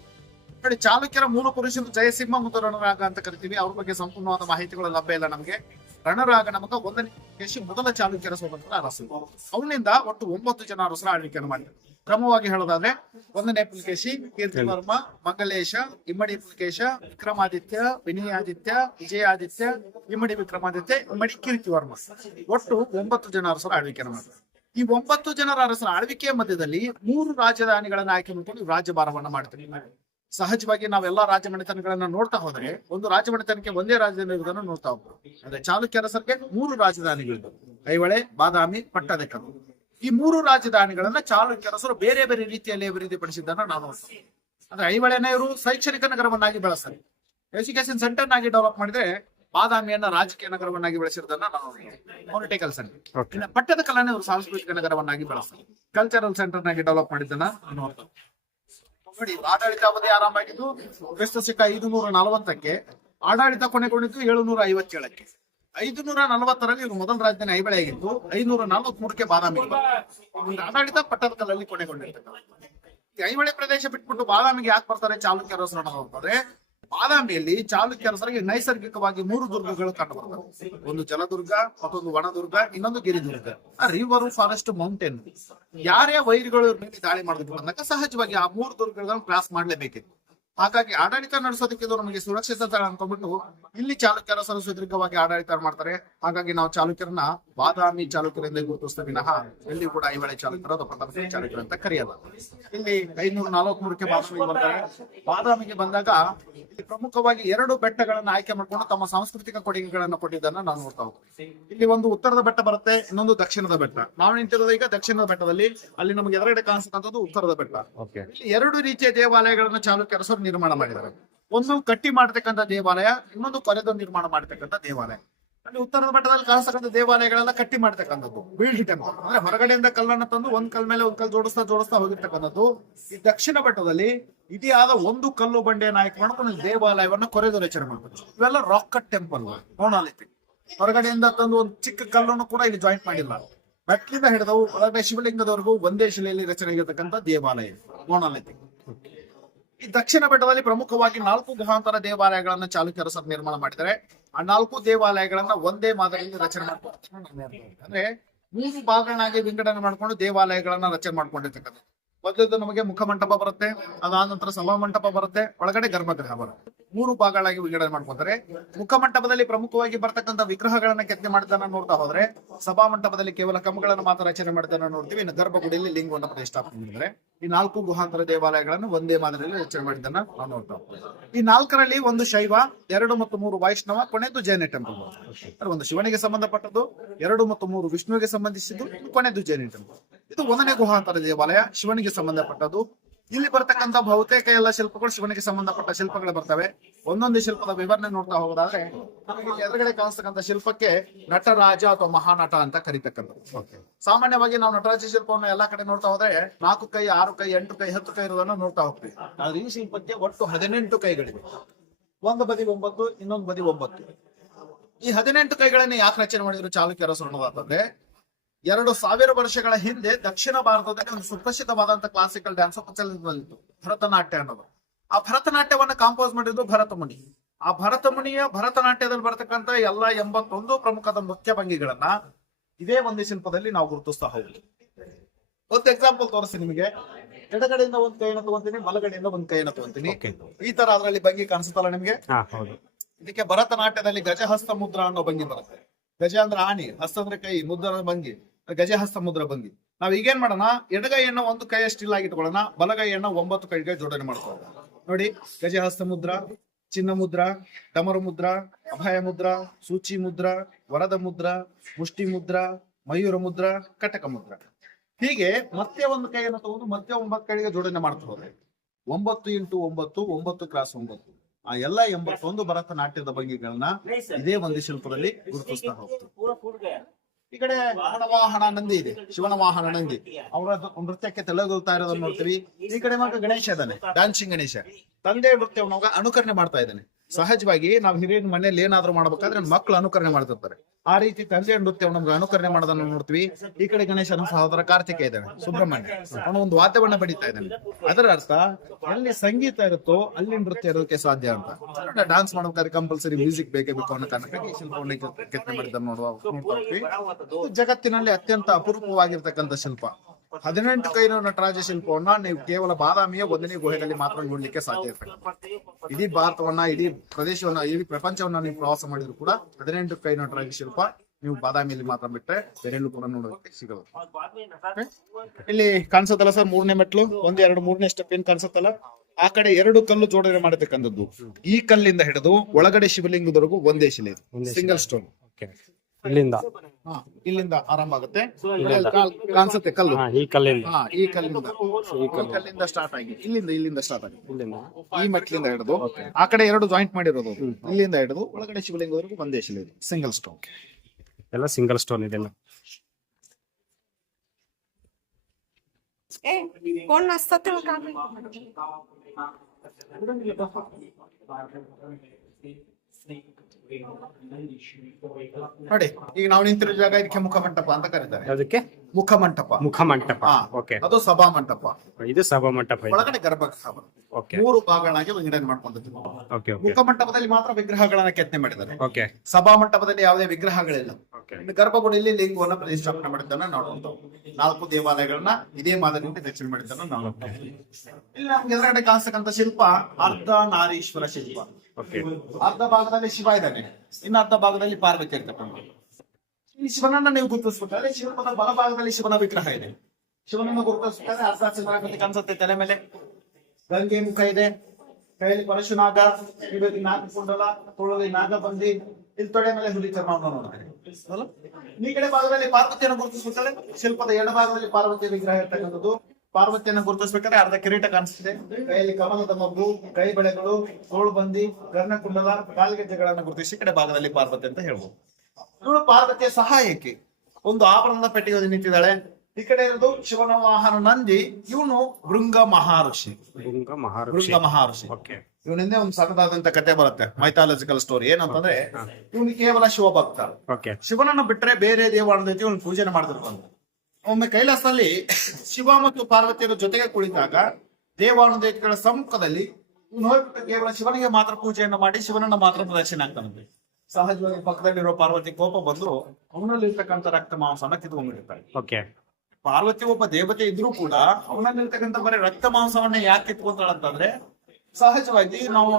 ನೋಡಿ, ಚಾಲುಕ್ಯರ ಮೂಲ ಪುರುಷರು ಜಯಸಿಂಹ ಮತ್ತು ರಣರಾಗ ಅಂತ ಕರಿತೀವಿ. ಅವ್ರ ಬಗ್ಗೆ ಸಂಪೂರ್ಣವಾದ ಮಾಹಿತಿಗಳು ಲಭ್ಯ ಇಲ್ಲ ನಮಗೆ. ರಣರಾಗ ನಮಗ 1ನೇ ಪುಲಕೇಶಿ ಮೊದಲ ಚಾಲುಕ್ಯರ ಸ್ವತಂತ್ರ ಅರಸರು. ಅವನಿಂದ ಒಟ್ಟು 9 ಜನ ಅರಸರು ಆಳ್ವಿಕೆಯನ್ನು ಮಾಡಿದ್ದಾರೆ. ಕ್ರಮವಾಗಿ ಹೇಳೋದಾದ್ರೆ 1ನೇ ಪುಲಕೇಶಿ ಕೀರ್ತಿವರ್ಮ, ಮಂಗಲೇಶ, ಇಮ್ಮಡಿ ಪುಲಕೇಶ, ವಿಕ್ರಮಾದಿತ್ಯ, ವಿನಯಾದಿತ್ಯ, ವಿಜಯಾದಿತ್ಯ, ಇಮ್ಮಡಿ ವಿಕ್ರಮಾದಿತ್ಯ, ಇಮ್ಮಡಿ ಕೀರ್ತಿವರ್ಮ. ಒಟ್ಟು 9 ಜನ ಅರಸರು ಆಳ್ವಿಕೆಯನ್ನು ಮಾಡಿದ್ದಾರೆ. ಈ 9 ಜನರ ಅರಸರ ಆಳ್ವಿಕೆಯ ಮಧ್ಯದಲ್ಲಿ 3 ರಾಜಧಾನಿಗಳನ್ನ ಆಯ್ಕೆ ಮಾಡಿಕೊಂಡು ರಾಜ್ಯಭಾರವನ್ನ ಮಾಡ್ತೀವಿ. ಸಹಜವಾಗಿ ನಾವೆಲ್ಲಾ ರಾಜಮನೆತನಗಳನ್ನ ನೋಡ್ತಾ ಹೋದ್ರೆ ಒಂದು ರಾಜಮನೆತನಕ್ಕೆ ಒಂದೇ ರಾಜಧಾನಿ ಇರುವುದನ್ನು ನೋಡ್ತಾ ಹೋಗ್ಬೋದು. ಅಂದ್ರೆ ಚಾಲುಕ್ಯ ಅರಸರಿಗೆ 3 ರಾಜಧಾನಿಗಳಿದ್ದು, ಐಹೊಳೆ, ಬಾದಾಮಿ, ಪಟ್ಟದಕಲ್ಲು. ಈ 3 ರಾಜಧಾನಿಗಳನ್ನ ಚಾಲುಕ್ಯ ಅರಸರು ಬೇರೆ ಬೇರೆ ರೀತಿಯಲ್ಲಿ ಅಭಿವೃದ್ಧಿಪಡಿಸಿದ್ದನ್ನ ನಾವು ನೋಡ್ತೀವಿ. ಅಂದ್ರೆ ಐಹೊಳೆನ ಇವರು ಶೈಕ್ಷಣಿಕ ನಗರವನ್ನಾಗಿ ಬೆಳೆಸ್ತಾರೆ, ಎಜುಕೇಶನ್ ಸೆಂಟರ್ ನಾಗಿ ಡೆವಲಪ್ ಮಾಡಿದ್ರೆ ಬಾದಾಮಿಯನ್ನ ರಾಜಕೀಯ ನಗರವನ್ನಾಗಿ ಬೆಳೆಸಿರೋದನ್ನ ನಾವು ಪೊಲಿಟಿಕಲ್ ಸೆಂಟರ್. ಇನ್ನು ಪಟ್ಟದಕಲ್ಲನ್ನ ಇವರು ಸಾಂಸ್ಕೃತಿಕ ನಗರವನ್ನಾಗಿ ಬೆಳೆಸ್ತಾರೆ, ಕಲ್ಚರಲ್ ಸೆಂಟರ್ ನಾಗಿ ಡೆವಲಪ್ ಮಾಡಿದ್ದನ್ನ ನೋಡ್ತಾರೆ. ನೋಡಿ, ಆಡಳಿತಾವಧಿ ಆರಂಭ ಆಗಿದ್ದು ಕ್ರಿಸ್ತಶಕ 540ಕ್ಕೆ, ಆಡಳಿತ ಕೊನೆಗೊಂಡಿದ್ದು 757ಕ್ಕೆ. 540ರಲ್ಲಿ ಇವರು ಮೊದಲ ರಾಜಧಾನಿ ಐಹೊಳೆ ಆಗಿತ್ತು. 543ಕ್ಕೆ ಬಾದಾಮಿ. ಆಡಳಿತ ಪಟ್ಟದಕಲ್ಲಲ್ಲಿ ಕೊನೆಗೊಂಡಿರ್ತಕ್ಕಂಥ ಈ ಐಹೊಳೆ ಪ್ರದೇಶ ಬಿಟ್ಬಿಟ್ಟು ಬಾದಾಮಿಗೆ ಯಾಕೆ ಬರ್ತಾರೆ ಚಾಲುಕ್ಯ ಅರಸರು ಅಂತಂದ್ರೆ, ಬಾದಾಮಿಯಲ್ಲಿ ಚಾಲುಕ್ಯ ಅರಸರಿಗೆ ನೈಸರ್ಗಿಕವಾಗಿ 3 ದುರ್ಗಗಳು ಕಂಡು ಬರ್ತವೆ. ಒಂದು ಜಲದುರ್ಗ, ಮತ್ತೊಂದು ವನದುರ್ಗ, ಇನ್ನೊಂದು ಗಿರಿದುರ್ಗ. River, forest, mountain. ಯಾರೇ ವೈರಿಗಳು ಮೇಲೆ ದಾಳಿ ಮಾಡೋದಕ್ಕೆ ಬಂದಾಗ ಸಹಜವಾಗಿ ಆ 3 ದುರ್ಗಗಳನ್ನು ಕ್ರಾಸ್ ಮಾಡ್ಲೇಬೇಕಿತ್ತು. ಹಾಗಾಗಿ ಆಡಳಿತ ನಡೆಸೋದಕ್ಕೆ ಇದು ನಮಗೆ ಸುರಕ್ಷಿತ ಅನ್ಕೊಂಡ್ಬಿಟ್ಟು ಇಲ್ಲಿ ಚಾಲುಕ್ಯ ಅರಸರು ಸುದೀರ್ಘವಾಗಿ ಆಡಳಿತ ಮಾಡ್ತಾರೆ. ಹಾಗಾಗಿ ನಾವು ಚಾಲುಕ್ಯರನ್ನ ಬಾದಾಮಿ ಚಾಲುಕ್ಯರಿಂದ ಗುರುತಿಸ್ತೇವೆ ವಿನಃ ಎಲ್ಲಿ ಕೂಡ ಐಹೊಳೆ ಚಾಲುಕ್ಯರು ಅಥವಾ ಪಟ್ಟದಕಲ್ಲು ಚಾಲುಕ್ಯರು ಅಂತ ಕರೆಯಲ್ಲ. ಇಲ್ಲಿ 543ಕ್ಕೆ ಬಾದಾಮಿಗೆ ಬರ್ತಾರೆ. ಬಾದಾಮಿಗೆ ಬಂದಾಗ ಇಲ್ಲಿ ಪ್ರಮುಖವಾಗಿ 2 ಬೆಟ್ಟಗಳನ್ನ ಆಯ್ಕೆ ಮಾಡ್ಕೊಂಡು ತಮ್ಮ ಸಾಂಸ್ಕೃತಿಕ ಕೊಡುಗೆಗಳನ್ನ ಕೊಟ್ಟಿದ್ದನ್ನ ನಾವು ನೋಡ್ತಾ ಹೋಗ್ತೀವಿ. ಇಲ್ಲಿ ಒಂದು ಉತ್ತರದ ಬೆಟ್ಟ ಬರುತ್ತೆ, ಇನ್ನೊಂದು ದಕ್ಷಿಣದ ಬೆಟ್ಟ. ನಾವು ನಿಂತಿರೋದು ಈಗ ದಕ್ಷಿಣದ ಬೆಟ್ಟದಲ್ಲಿ. ಅಲ್ಲಿ ನಮಗೆ ಎದುರುಗಡೆ ಕಾಣಿಸ್ತಕ್ಕಂಥದ್ದು ಉತ್ತರದ ಬೆಟ್ಟ. ಇಲ್ಲಿ 2 ರೀತಿಯ ದೇವಾಲಯಗಳನ್ನ ಚಾಲುಕ್ಯ ಅರಸರು ನಿರ್ಮಾಣ ಮಾಡಿದ್ದಾರೆ. ಒಂದು ಕಟ್ಟಿ ಮಾಡತಕ್ಕಂಥ ದೇವಾಲಯ, ಇನ್ನೊಂದು ಕೊರೆದು ನಿರ್ಮಾಣ ಮಾಡತಕ್ಕಂಥ ದೇವಾಲಯ. ಅಲ್ಲಿ ಉತ್ತರದ ಬೆಟ್ಟದಲ್ಲಿ ಕಾಣಿಸ್ತಕ್ಕಂಥ ದೇವಾಲಯಗಳೆಲ್ಲ ಕಟ್ಟಿ ಮಾಡತಕ್ಕಂಥದ್ದು, ಬಿಲ್ಡ್ ಟೆಂಪಲ್. ಅಂದ್ರೆ ಹೊರಗಡೆಯಿಂದ ಕಲ್ಲನ್ನ ತಂದು ಒಂದ್ ಕಲ್ ಮೇಲೆ ಒಂದ್ ಕಲ್ ಜೋಡಿಸ್ತಾ ಹೋಗಿರ್ತಕ್ಕಂಥದ್ದು. ಈ ದಕ್ಷಿಣ ಬೆಟ್ಟದಲ್ಲಿ ಇದಿಯಾದ ಒಂದು ಕಲ್ಲು ಬಂಡೆಯನ್ನು ಆಯ್ಕೆ ಮಾಡ್ಕೊಂಡು ದೇವಾಲಯವನ್ನ ಕೊರೆದು ರಚನೆ ಮಾಡ್ತಾರೆ. ಇವೆಲ್ಲ ರಾಕ್ ಕಟ್ ಟೆಂಪಲ್, ಮೊನಾಲಿಥಿಕ್. ಹೊರಗಡೆಯಿಂದ ತಂದು ಒಂದು ಚಿಕ್ಕ ಕಲ್ಲನ್ನು ಕೂಡ ಇಲ್ಲಿ ಜಾಯಿಂಟ್ ಮಾಡಿಲ್ಲ. ಮೆಟ್ಲಿಂದ ಹಿಡಿದವು ಒಳಗಡೆ ಶಿವಲಿಂಗದವರೆಗೂ ಒಂದೇ ಶಿಲೆಯಲ್ಲಿ ರಚನೆ ಆಗಿರ್ತಕ್ಕಂಥ ದೇವಾಲಯ ಮೊನಾಲಿಥಿಕ್. ಈ ದಕ್ಷಿಣ ಬೆಟ್ಟದಲ್ಲಿ ಪ್ರಮುಖವಾಗಿ 4 ಗುಹಾಂತರ ದೇವಾಲಯಗಳನ್ನ ಚಾಲುಕ್ಯ ಅರಸರು ನಿರ್ಮಾಣ ಮಾಡಿದ್ದಾರೆ. ಆ 4 ದೇವಾಲಯಗಳನ್ನ ಒಂದೇ ಮಾದರಿಯಲ್ಲಿ ರಚನೆ ಮಾಡ್ಕೊಂಡು, ಅಂದ್ರೆ 3 ಭಾಗಗಳನ್ನಾಗಿ ವಿಂಗಡಣೆ ಮಾಡ್ಕೊಂಡು ದೇವಾಲಯಗಳನ್ನ ರಚನೆ ಮಾಡ್ಕೊಂಡಿರ್ತಕ್ಕಂಥ. ಮೊದಲದ್ದು ನಮಗೆ ಮುಖಮಂಟಪ ಬರುತ್ತೆ, ಅದಾದ ನಂತರ ಸಭಾಮಂಟಪ ಬರುತ್ತೆ, ಒಳಗಡೆ ಗರ್ಭಗೃಹ ಬರುತ್ತೆ. 3 ಭಾಗಗಳಾಗಿ ವಿಂಗಡಣೆ ಮಾಡ್ಕೊಂತಾರೆ. ಮುಖಮಂಟಪದಲ್ಲಿ ಪ್ರಮುಖವಾಗಿ ಬರ್ತಕ್ಕಂಥ ವಿಗ್ರಹಗಳನ್ನ ಕೆತ್ತನೆ ಮಾಡಿದ್ದನ್ನ ನೋಡ್ತಾ ಹೋದ್ರೆ, ಸಭಾಮಂಟಪದಲ್ಲಿ ಕೇವಲ ಕಂಬಗಳನ್ನು ಮಾತ್ರ ರಚನೆ ಮಾಡಿದ್ದನ್ನ ನೋಡ್ತೀವಿ. ಇನ್ನು ಗರ್ಭಗುಡಿಯಲ್ಲಿ ಲಿಂಗವನ್ನು ಪ್ರತಿಷ್ಠಾಪನೆ ಮಾಡಿದ್ದಾರೆ. ಈ 4 ಗುಹಾಂತರ ದೇವಾಲಯಗಳನ್ನು ಒಂದೇ ಮಾದರಿಯಲ್ಲಿ ರಚನೆ ಮಾಡಿದ್ದನ್ನ ನಾವು ನೋಡ್ತಾ ಹೋಗ್ತೀವಿ. ಈ 4ರಲ್ಲಿ ಒಂದು ಶೈವ, 2 ಮತ್ತು 3 ವೈಷ್ಣವ, ಕೊನೆದು ಜೈನ ಟೆಂಪಲ್. ಒಂದು ಶಿವನಿಗೆ ಸಂಬಂಧಪಟ್ಟದ್ದು, 2 ಮತ್ತು 3 ವಿಷ್ಣುವಿಗೆ ಸಂಬಂಧಿಸಿದ್ದು, ಕೊನೆದು ಜೈನ ಟೆಂಪಲ್. ಇದು 1ನೇ ಗುಹಾಂತರ ದೇವಾಲಯ, ಶಿವನಿಗೆ ಸಂಬಂಧಪಟ್ಟದ್ದು. ಇಲ್ಲಿ ಬರ್ತಕ್ಕಂಥ ಬಹುತೇಕ ಎಲ್ಲ ಶಿಲ್ಪಗಳು ಶಿವನಿಗೆ ಸಂಬಂಧಪಟ್ಟ ಶಿಲ್ಪಗಳು ಬರ್ತವೆ. ಒಂದೊಂದು ಶಿಲ್ಪದ ವಿವರಣೆ ನೋಡ್ತಾ ಹೋಗೋದಾದ್ರೆ, ಎದುರುಗಡೆ ಕಾಣಿಸ್ತಕ್ಕಂಥ ಶಿಲ್ಪಕ್ಕೆ ನಟರಾಜ ಅಥವಾ ಮಹಾನಟ ಅಂತ ಕರೀತಕ್ಕಂಥದ್ದು. ಸಾಮಾನ್ಯವಾಗಿ ನಾವು ನಟರಾಜ ಶಿಲ್ಪವನ್ನು ಎಲ್ಲಾ ಕಡೆ ನೋಡ್ತಾ ಹೋದ್ರೆ 4 ಕೈ, 6 ಕೈ, 8 ಕೈ, 10 ಕೈ ಇರೋದನ್ನ ನೋಡ್ತಾ ಹೋಗ್ತೀವಿ. ಆದ್ರೆ ಈ ಶಿಲ್ಪಕ್ಕೆ ಒಟ್ಟು 18 ಕೈಗಳಿವೆ. ಒಂದು ಬದಿ 9, ಇನ್ನೊಂದು ಬದಿ 9. ಈ 18 ಕೈಗಳನ್ನ ಯಾಕೆ ರಚನೆ ಮಾಡಿದ್ರು ಚಾಲುಕ್ಯ ಅರಸರು ಅನ್ನೋದಾದ್ರೆ, 2000 ವರ್ಷಗಳ ಹಿಂದೆ ದಕ್ಷಿಣ ಭಾರತದಲ್ಲಿ ಒಂದು ಸುಪ್ರಸಿದ್ಧವಾದಂತಹ ಕ್ಲಾಸಿಕಲ್ ಡ್ಯಾನ್ಸ್ ಪ್ರಚಲಿತದಲ್ಲಿತ್ತು, ಭರತನಾಟ್ಯ ಅನ್ನೋದು. ಆ ಭರತನಾಟ್ಯವನ್ನ ಕಾಂಪೋಸ್ ಮಾಡಿದ್ದು ಭರತ ಮುನಿ. ಆ ಭರತ ಮುನಿಯ ಭರತನಾಟ್ಯದಲ್ಲಿ ಬರ್ತಕ್ಕಂಥ ಎಲ್ಲಾ 81 ಪ್ರಮುಖದ ನೃತ್ಯ ಭಂಗಿಗಳನ್ನ ಇದೇ ಒಂದೇ ಶಿಲ್ಪದಲ್ಲಿ ನಾವು ಗುರುತಿಸ್ತಾ ಹೋಗ್ತೀವಿ. ಒಂದು ಎಕ್ಸಾಂಪಲ್ ತೋರಿಸ್ತೀನಿ ನಿಮಗೆ. ಎಡಗಡೆಯಿಂದ ಒಂದ್ ಕೈಯನ್ನು ತಗೊಂತೀನಿ, ಬಲಗಡೆಯಿಂದ ಒಂದ್ ಕೈಯನ್ನು ತಗೊಂತೀನಿ. ಈ ತರ ಅದರಲ್ಲಿ ಭಂಗಿ ಕಾಣಿಸುತ್ತಲ್ಲ ನಿಮ್ಗೆ? ಇದಕ್ಕೆ ಭರತನಾಟ್ಯದಲ್ಲಿ ಗಜಹಸ್ತ ಮುದ್ರಾ ಅನ್ನೋ ಭಂಗಿ ಬರುತ್ತೆ. ಗಜ ಅಂದ್ರೆ ಆನೆ, ಹಸ್ತ ಅಂದ್ರೆ ಕೈ, ಮುದ್ರ ಭಂಗಿ, ಗಜಹಸ್ತ ಮುದ್ರ ಭಂಗಿ. ನಾವ್ ಈಗೇನ್ ಮಾಡೋಣ, ಎಡಗೈಯನ್ನು 1 ಕೈಯ ಸ್ಟಿಲ್ ಆಗಿ ಇಟ್ಕೊಳ್ಳೋಣ, ಬಲಗೈಯನ್ನು 9 ಕೈಗೆ ಜೋಡಣೆ ಮಾಡ್ಕೊಳ್ಳೋಣ. ನೋಡಿ, ಗಜಹಸ್ತ ಮುದ್ರ, ಚಿನ್ನ ಮುದ್ರಾ, ಡಮರು ಮುದ್ರಾ, ಅಭಯ ಮುದ್ರಾ, ಸೂಚಿ ಮುದ್ರಾ, ವರದ ಮುದ್ರಾ, ಮುಷ್ಟಿ ಮುದ್ರಾ, ಮಯೂರ ಮುದ್ರಾ, ಕಟಕ ಮುದ್ರಾ. ಹೀಗೆ ಮತ್ತೆ ಒಂದು ಕೈಯನ್ನು ತಗೊಂಡು ಮತ್ತೆ 9 ಕೈಗೆ ಜೋಡಣೆ ಮಾಡ್ತಾ ಹೋದ್ರೆ 9 × 9 9 × 9 ಆ ಎಲ್ಲ 81 ಭರತನಾಟ್ಯದ ಭಂಗಿಗಳನ್ನ ಇದೇ ಒಂದು ಶಿಲ್ಪದಲ್ಲಿ ಗುರುತಿಸ್ತಾ ಹೋಗ್ತಾರೆ. ಈ ಕಡೆ ವಾಹನ ನಂದಿ ಇದೆ, ಶಿವನ ವಾಹನ ನಂದಿ, ಅವರ ನೃತ್ಯಕ್ಕೆ ತಲೆದೂಲ್ತಾ ಇರೋದನ್ನ ನೋಡ್ತೀವಿ. ಈ ಕಡೆ ಮಗ ಗಣೇಶ ಇದ್ದಾನೆ, ಡ್ಯಾನ್ಸಿಂಗ್ ಗಣೇಶ, ತಂದೆ ನೃತ್ಯವನ್ನು ಅನುಕರಣೆ ಮಾಡ್ತಾ ಇದ್ದಾನೆ. ಸಹಜವಾಗಿ ನಾವು ಹಿರಿಯರ ಮನೆಯಲ್ಲಿ ಏನಾದ್ರು ಮಾಡ್ಬೇಕಾದ್ರೆ ಮಕ್ಕಳು ಅನುಕರಣೆ ಮಾಡ್ತಿರ್ತಾರೆ. ಆ ರೀತಿ ತಂದೆಯ ನೃತ್ಯವನ್ನು ನಮ್ಗೆ ಅನುಕರಣೆ ಮಾಡೋದನ್ನ ನೋಡ್ತೀವಿ. ಈ ಕಡೆ ಗಣೇಶನ ಸಹೋದರ ಕಾರ್ತಿಕ ಇದ್ದಾನೆ, ಸುಬ್ರಹ್ಮಣ್ಯ, ಅವನು ಒಂದು ವಾದ್ಯವನ್ನ ಬಡಿತಾ ಇದ್ದಾನೆ. ಅದರ ಅರ್ಥ ಎಲ್ಲಿ ಸಂಗೀತ ಇರುತ್ತೋ ಅಲ್ಲಿ ನೃತ್ಯ ಇರೋದಕ್ಕೆ ಸಾಧ್ಯ ಅಂತ. ಡಾನ್ಸ್ ಮಾಡ್ಬೇಕಾದ್ರೆ ಕಂಪಲ್ಸರಿ ಮ್ಯೂಸಿಕ್ ಬೇಕೇ ಬೇಕು ಅನ್ನೋ ಕಾರಣಕ್ಕಾಗಿ ಈ ಶಿಲ್ಪವನ್ನು ಕೆತ್ತನೆ ಮಾಡಿದ್ದನ್ನು ನೋಡ್ತೀವಿ. ಜಗತ್ತಿನಲ್ಲಿ ಅತ್ಯಂತ ಅಪರೂಪವಾಗಿರ್ತಕ್ಕಂಥ ಶಿಲ್ಪ 18 ಕೈನ ನಟರಾಜ ಶಿಲ್ಪವನ್ನ ನೀವು ಕೇವಲ ಬಾದಾಮಿಯ 1ನೇ ಗುಹೆಯಲ್ಲಿ ಮಾತ್ರ ನೋಡ್ಲಿಕ್ಕೆ ಸಾಧ್ಯ ಇರ್ತದೆ. ಇಡೀ ಭಾರತವನ್ನ, ಇಡೀ ಪ್ರದೇಶವನ್ನ, ಇಡೀ ಪ್ರಪಂಚವನ್ನ ನೀವು ಪ್ರವಾಸ ಮಾಡಿದ್ರು ಕೂಡ 18 ಕೈ ನಟರಾಜ ಶಿಲ್ಪ ನೀವು ಬಾದಾಮಿಯಲ್ಲಿ ಮಾತ್ರ ಬಿಟ್ಟರೆ ಬೇರೆಲ್ಲೂ ಕೂಡ ನೋಡೋದಕ್ಕೆ ಸಿಗಲ್ಲ. ಇಲ್ಲಿ ಕಾಣಿಸುತ್ತಲ್ಲ ಸರ್ 3ನೇ ಮೆಟ್ಲು, 1, 2, 3ನೇ ಸ್ಟೆಪ್ ಏನ್ ಕಾಣಿಸುತ್ತಲ್ಲ, ಆ ಕಡೆ 2 ಕಲ್ಲು ಜೋಡಣೆ ಮಾಡತಕ್ಕಂಥದ್ದು. ಈ ಕಲ್ಲಿಂದ ಹಿಡಿದು ಒಳಗಡೆ ಶಿವಲಿಂಗದವರೆಗೂ ಒಂದೇ ಶಿಲೆ, ಸಿಂಗಲ್ ಸ್ಟೋನ್. ಇಲ್ಲಿಂದ ಆರಂಭ ಆಗುತ್ತೆ, ಕಾಣಿಸುತ್ತೆ ಕಲ್ಲು, ಈ ಕಲ್ಲಿಂದ ಸ್ಟಾರ್ಟ್ ಆಗಿ ಇಲ್ಲಿಂದ ಸ್ಟಾರ್ಟ್ ಆಗಿ ಈ ಮೆಟ್ಲಿಂದ ಹಿಡಿದು ಆ ಕಡೆ 2 ಜಾಯಿಂಟ್ ಮಾಡಿರೋದು, ಇಲ್ಲಿಂದ ಹಿಡಿದು ಒಳಗಡೆ ಶಿವಲಿಂಗವರೆಗೂ ಒಂದೇ ಶಿಲೆ, ಸಿಂಗಲ್ ಸ್ಟೋನ್, ಎಲ್ಲ ಸಿಂಗಲ್ ಸ್ಟೋನ್ ಇದೆ. ನೋಡಿ ಈಗ ನಾವು ನಿಂತಿರೋ ಜಾಗ ಇದಕ್ಕೆ ಮುಖಮಂಟಪ ಅಂತ ಕರೀತಾರೆ. ಅದಕ್ಕೆ ಮುಖಮಂಟಪ. ಓಕೆ, ಅದು ಸಭಾ ಮಂಟಪ, ಇದು ಸಭಾ ಮಂಟಪ. ಒಳಗಡೆ ಗರ್ಭಗೃಹ. 3 ಭಾಗಗಳಾಗಿ ವಿಂಗಡಣೆ ಮಾಡ್ಕೊಂಡಿದ್ದೀವಿ. ಮುಖಮಂಟಪದಲ್ಲಿ ಮಾತ್ರ ವಿಗ್ರಹಗಳನ್ನ ಕೆತ್ತನೆ ಮಾಡಿದ್ದಾರೆ. ಸಭಾ ಮಂಟಪದಲ್ಲಿ ಯಾವುದೇ ವಿಗ್ರಹಗಳಿಲ್ಲ. ಗರ್ಭಗುಡಿಯಲ್ಲಿ ಲಿಂಗವನ್ನ ಪ್ರತಿಷ್ಠಾಪನೆ ಮಾಡಿದ್ದನ್ನ ನೋಡುವಂತ 4 ದೇವಾಲಯಗಳನ್ನ ಇದೇ ಮಾದರಿಯಿಂದ ರಚನೆ ಮಾಡಿದ್ದನ್ನ ನಾವು ಇಲ್ಲಿ ನಮ್ಗೆ ಎದುರುಗಡೆ ಕಾಣಿಸ್ತಕ್ಕಂಥ ಶಿಲ್ಪ ಅರ್ಧ ನಾರೀಶ್ವರ ಶಿಲ್ಪ. ಅರ್ಧ ಭಾಗದಲ್ಲಿ ಶಿವ ಇದ್ದಾನೆ, ಇನ್ನು ಅರ್ಧ ಭಾಗದಲ್ಲಿ ಪಾರ್ವತಿ ಇರ್ತಕ್ಕಂಥ. ಈ ಶಿವನನ್ನ ನೀವು ಗುರುತಿಸ್ಬೇಕಾದ್ರೆ ಶಿಲ್ಪದ ಬಲಭಾಗದಲ್ಲಿ ಶಿವನ ವಿಗ್ರಹ ಇದೆ. ಶಿವನನ್ನು ಗುರುತಿಸ್ಬೇಕಾದ್ರೆ ಅರ್ಧ ಚಂದ್ರಾಕೃತಿ ಕಾಣಿಸುತ್ತೆ. ತಲೆ ಮೇಲೆ ಗಂಗೆ ಮುಖ ಇದೆ, ಕೈಯಲ್ಲಿ ಪರಶುನಾಗ, ಕಿವಿಯಲ್ಲಿ ನಾಗಕುಂಡಲ, ತೋಳಲ್ಲಿ ನಾಗಬಂದಿ, ಇಲ್ಲಿ ತೊಡೆ ಮೇಲೆ ಹುಲಿ ಚರ್ಮವನ್ನು ನೋಡ್ತಾರೆ. ಈ ಕಡೆ ಭಾಗದಲ್ಲಿ ಪಾರ್ವತಿಯನ್ನು ಗುರುತಿಸ್ಬೇಕಾದ್ರೆ ಶಿಲ್ಪದ ಎಡಭಾಗದಲ್ಲಿ ಪಾರ್ವತಿ ವಿಗ್ರಹ ಇರ್ತಕ್ಕಂಥದ್ದು. ಪಾರ್ವತಿಯನ್ನು ಗುರುತಿಸ್ಬೇಕಾದ್ರೆ ಅರ್ಧ ಕಿರೀಟ ಕಾಣಿಸ್ತಿದೆ, ಕೈಯಲ್ಲಿ ಕಮಲದ ಮಬ್ಬು, ಕೈ ಬಳೆಗಳು, ತೋಳು ಬಂದಿ, ಕರ್ಣಕುಂಡಲ, ಕಾಲ್ಗೆಜ್ಜೆಗಳನ್ನು ಗುರುತಿಸಿ ಈ ಕಡೆ ಭಾಗದಲ್ಲಿ ಪಾರ್ವತಿ ಅಂತ ಹೇಳ್ಬೋದು. ಇವಳು ಪಾರ್ವತಿಯ ಸಹಾಯಕ್ಕೆ ಒಂದು ಆಭರಣದ ಪೆಟ್ಟಿಗೆ ನಿಂತಿದ್ದಾಳೆ. ಈ ಕಡೆ ಇರೋದು ಶಿವನ ವಾಹನ ನಂದಿ, ಇವನು ಭೃಂಗ ಮಹರ್ಷಿ. ಇವನಿಂದ ಒಂದು ಸಣ್ಣದಾದಂತ ಕತೆ ಬರುತ್ತೆ, ಮೈಥಾಲಜಿಕಲ್ ಸ್ಟೋರಿ. ಏನಂತಂದ್ರೆ ಇವನು ಕೇವಲ ಶಿವಭಕ್ತ. ಶಿವನನ್ನು ಬಿಟ್ರೆ ಬೇರೆ ದೇವಾಲಯದ ಜೊತೆ ಇವನು ಪೂಜೆ ಮಾಡಿದ್ರು. ಒಮ್ಮೆ ಕೈಲಾಸದಲ್ಲಿ ಶಿವ ಮತ್ತು ಪಾರ್ವತಿಯರ ಜೊತೆಗೆ ಕುಳಿತಾಗ ದೇವಾನುದೇವತೆಗಳ ಸಮ್ಮುಖದಲ್ಲಿ ಇವನು ಹೋಗ್ಬಿಟ್ಟು ಕೇವಲ ಶಿವನಿಗೆ ಮಾತ್ರ ಪೂಜೆಯನ್ನು ಮಾಡಿ ಶಿವನನ್ನ ಮಾತ್ರ ಪ್ರದರ್ಶನ ಆಗ್ತಾನಂತೆ. ಸಹಜವಾಗಿ ಪಕ್ಕದಲ್ಲಿರೋ ಪಾರ್ವತಿ ಕೋಪ ಬಂದು ಅವನಲ್ಲಿ ಇರ್ತಕ್ಕಂಥ ರಕ್ತ ಮಾಂಸನ ಕಿತ್ಕೊಂಡ್ಬಿಟ್ಟಿರ್ತಾರೆ. ಪಾರ್ವತಿ ಒಬ್ಬ ದೇವತೆ ಇದ್ರೂ ಕೂಡ ಅವನಲ್ಲಿರ್ತಕ್ಕಂಥ ಬರೀ ರಕ್ತ ಮಾಂಸವನ್ನ ಯಾಕೆ ಕಿತ್ಕೊಂತಾಳಂತಂದ್ರೆ, ಸಹಜವಾಗಿ ನಾವು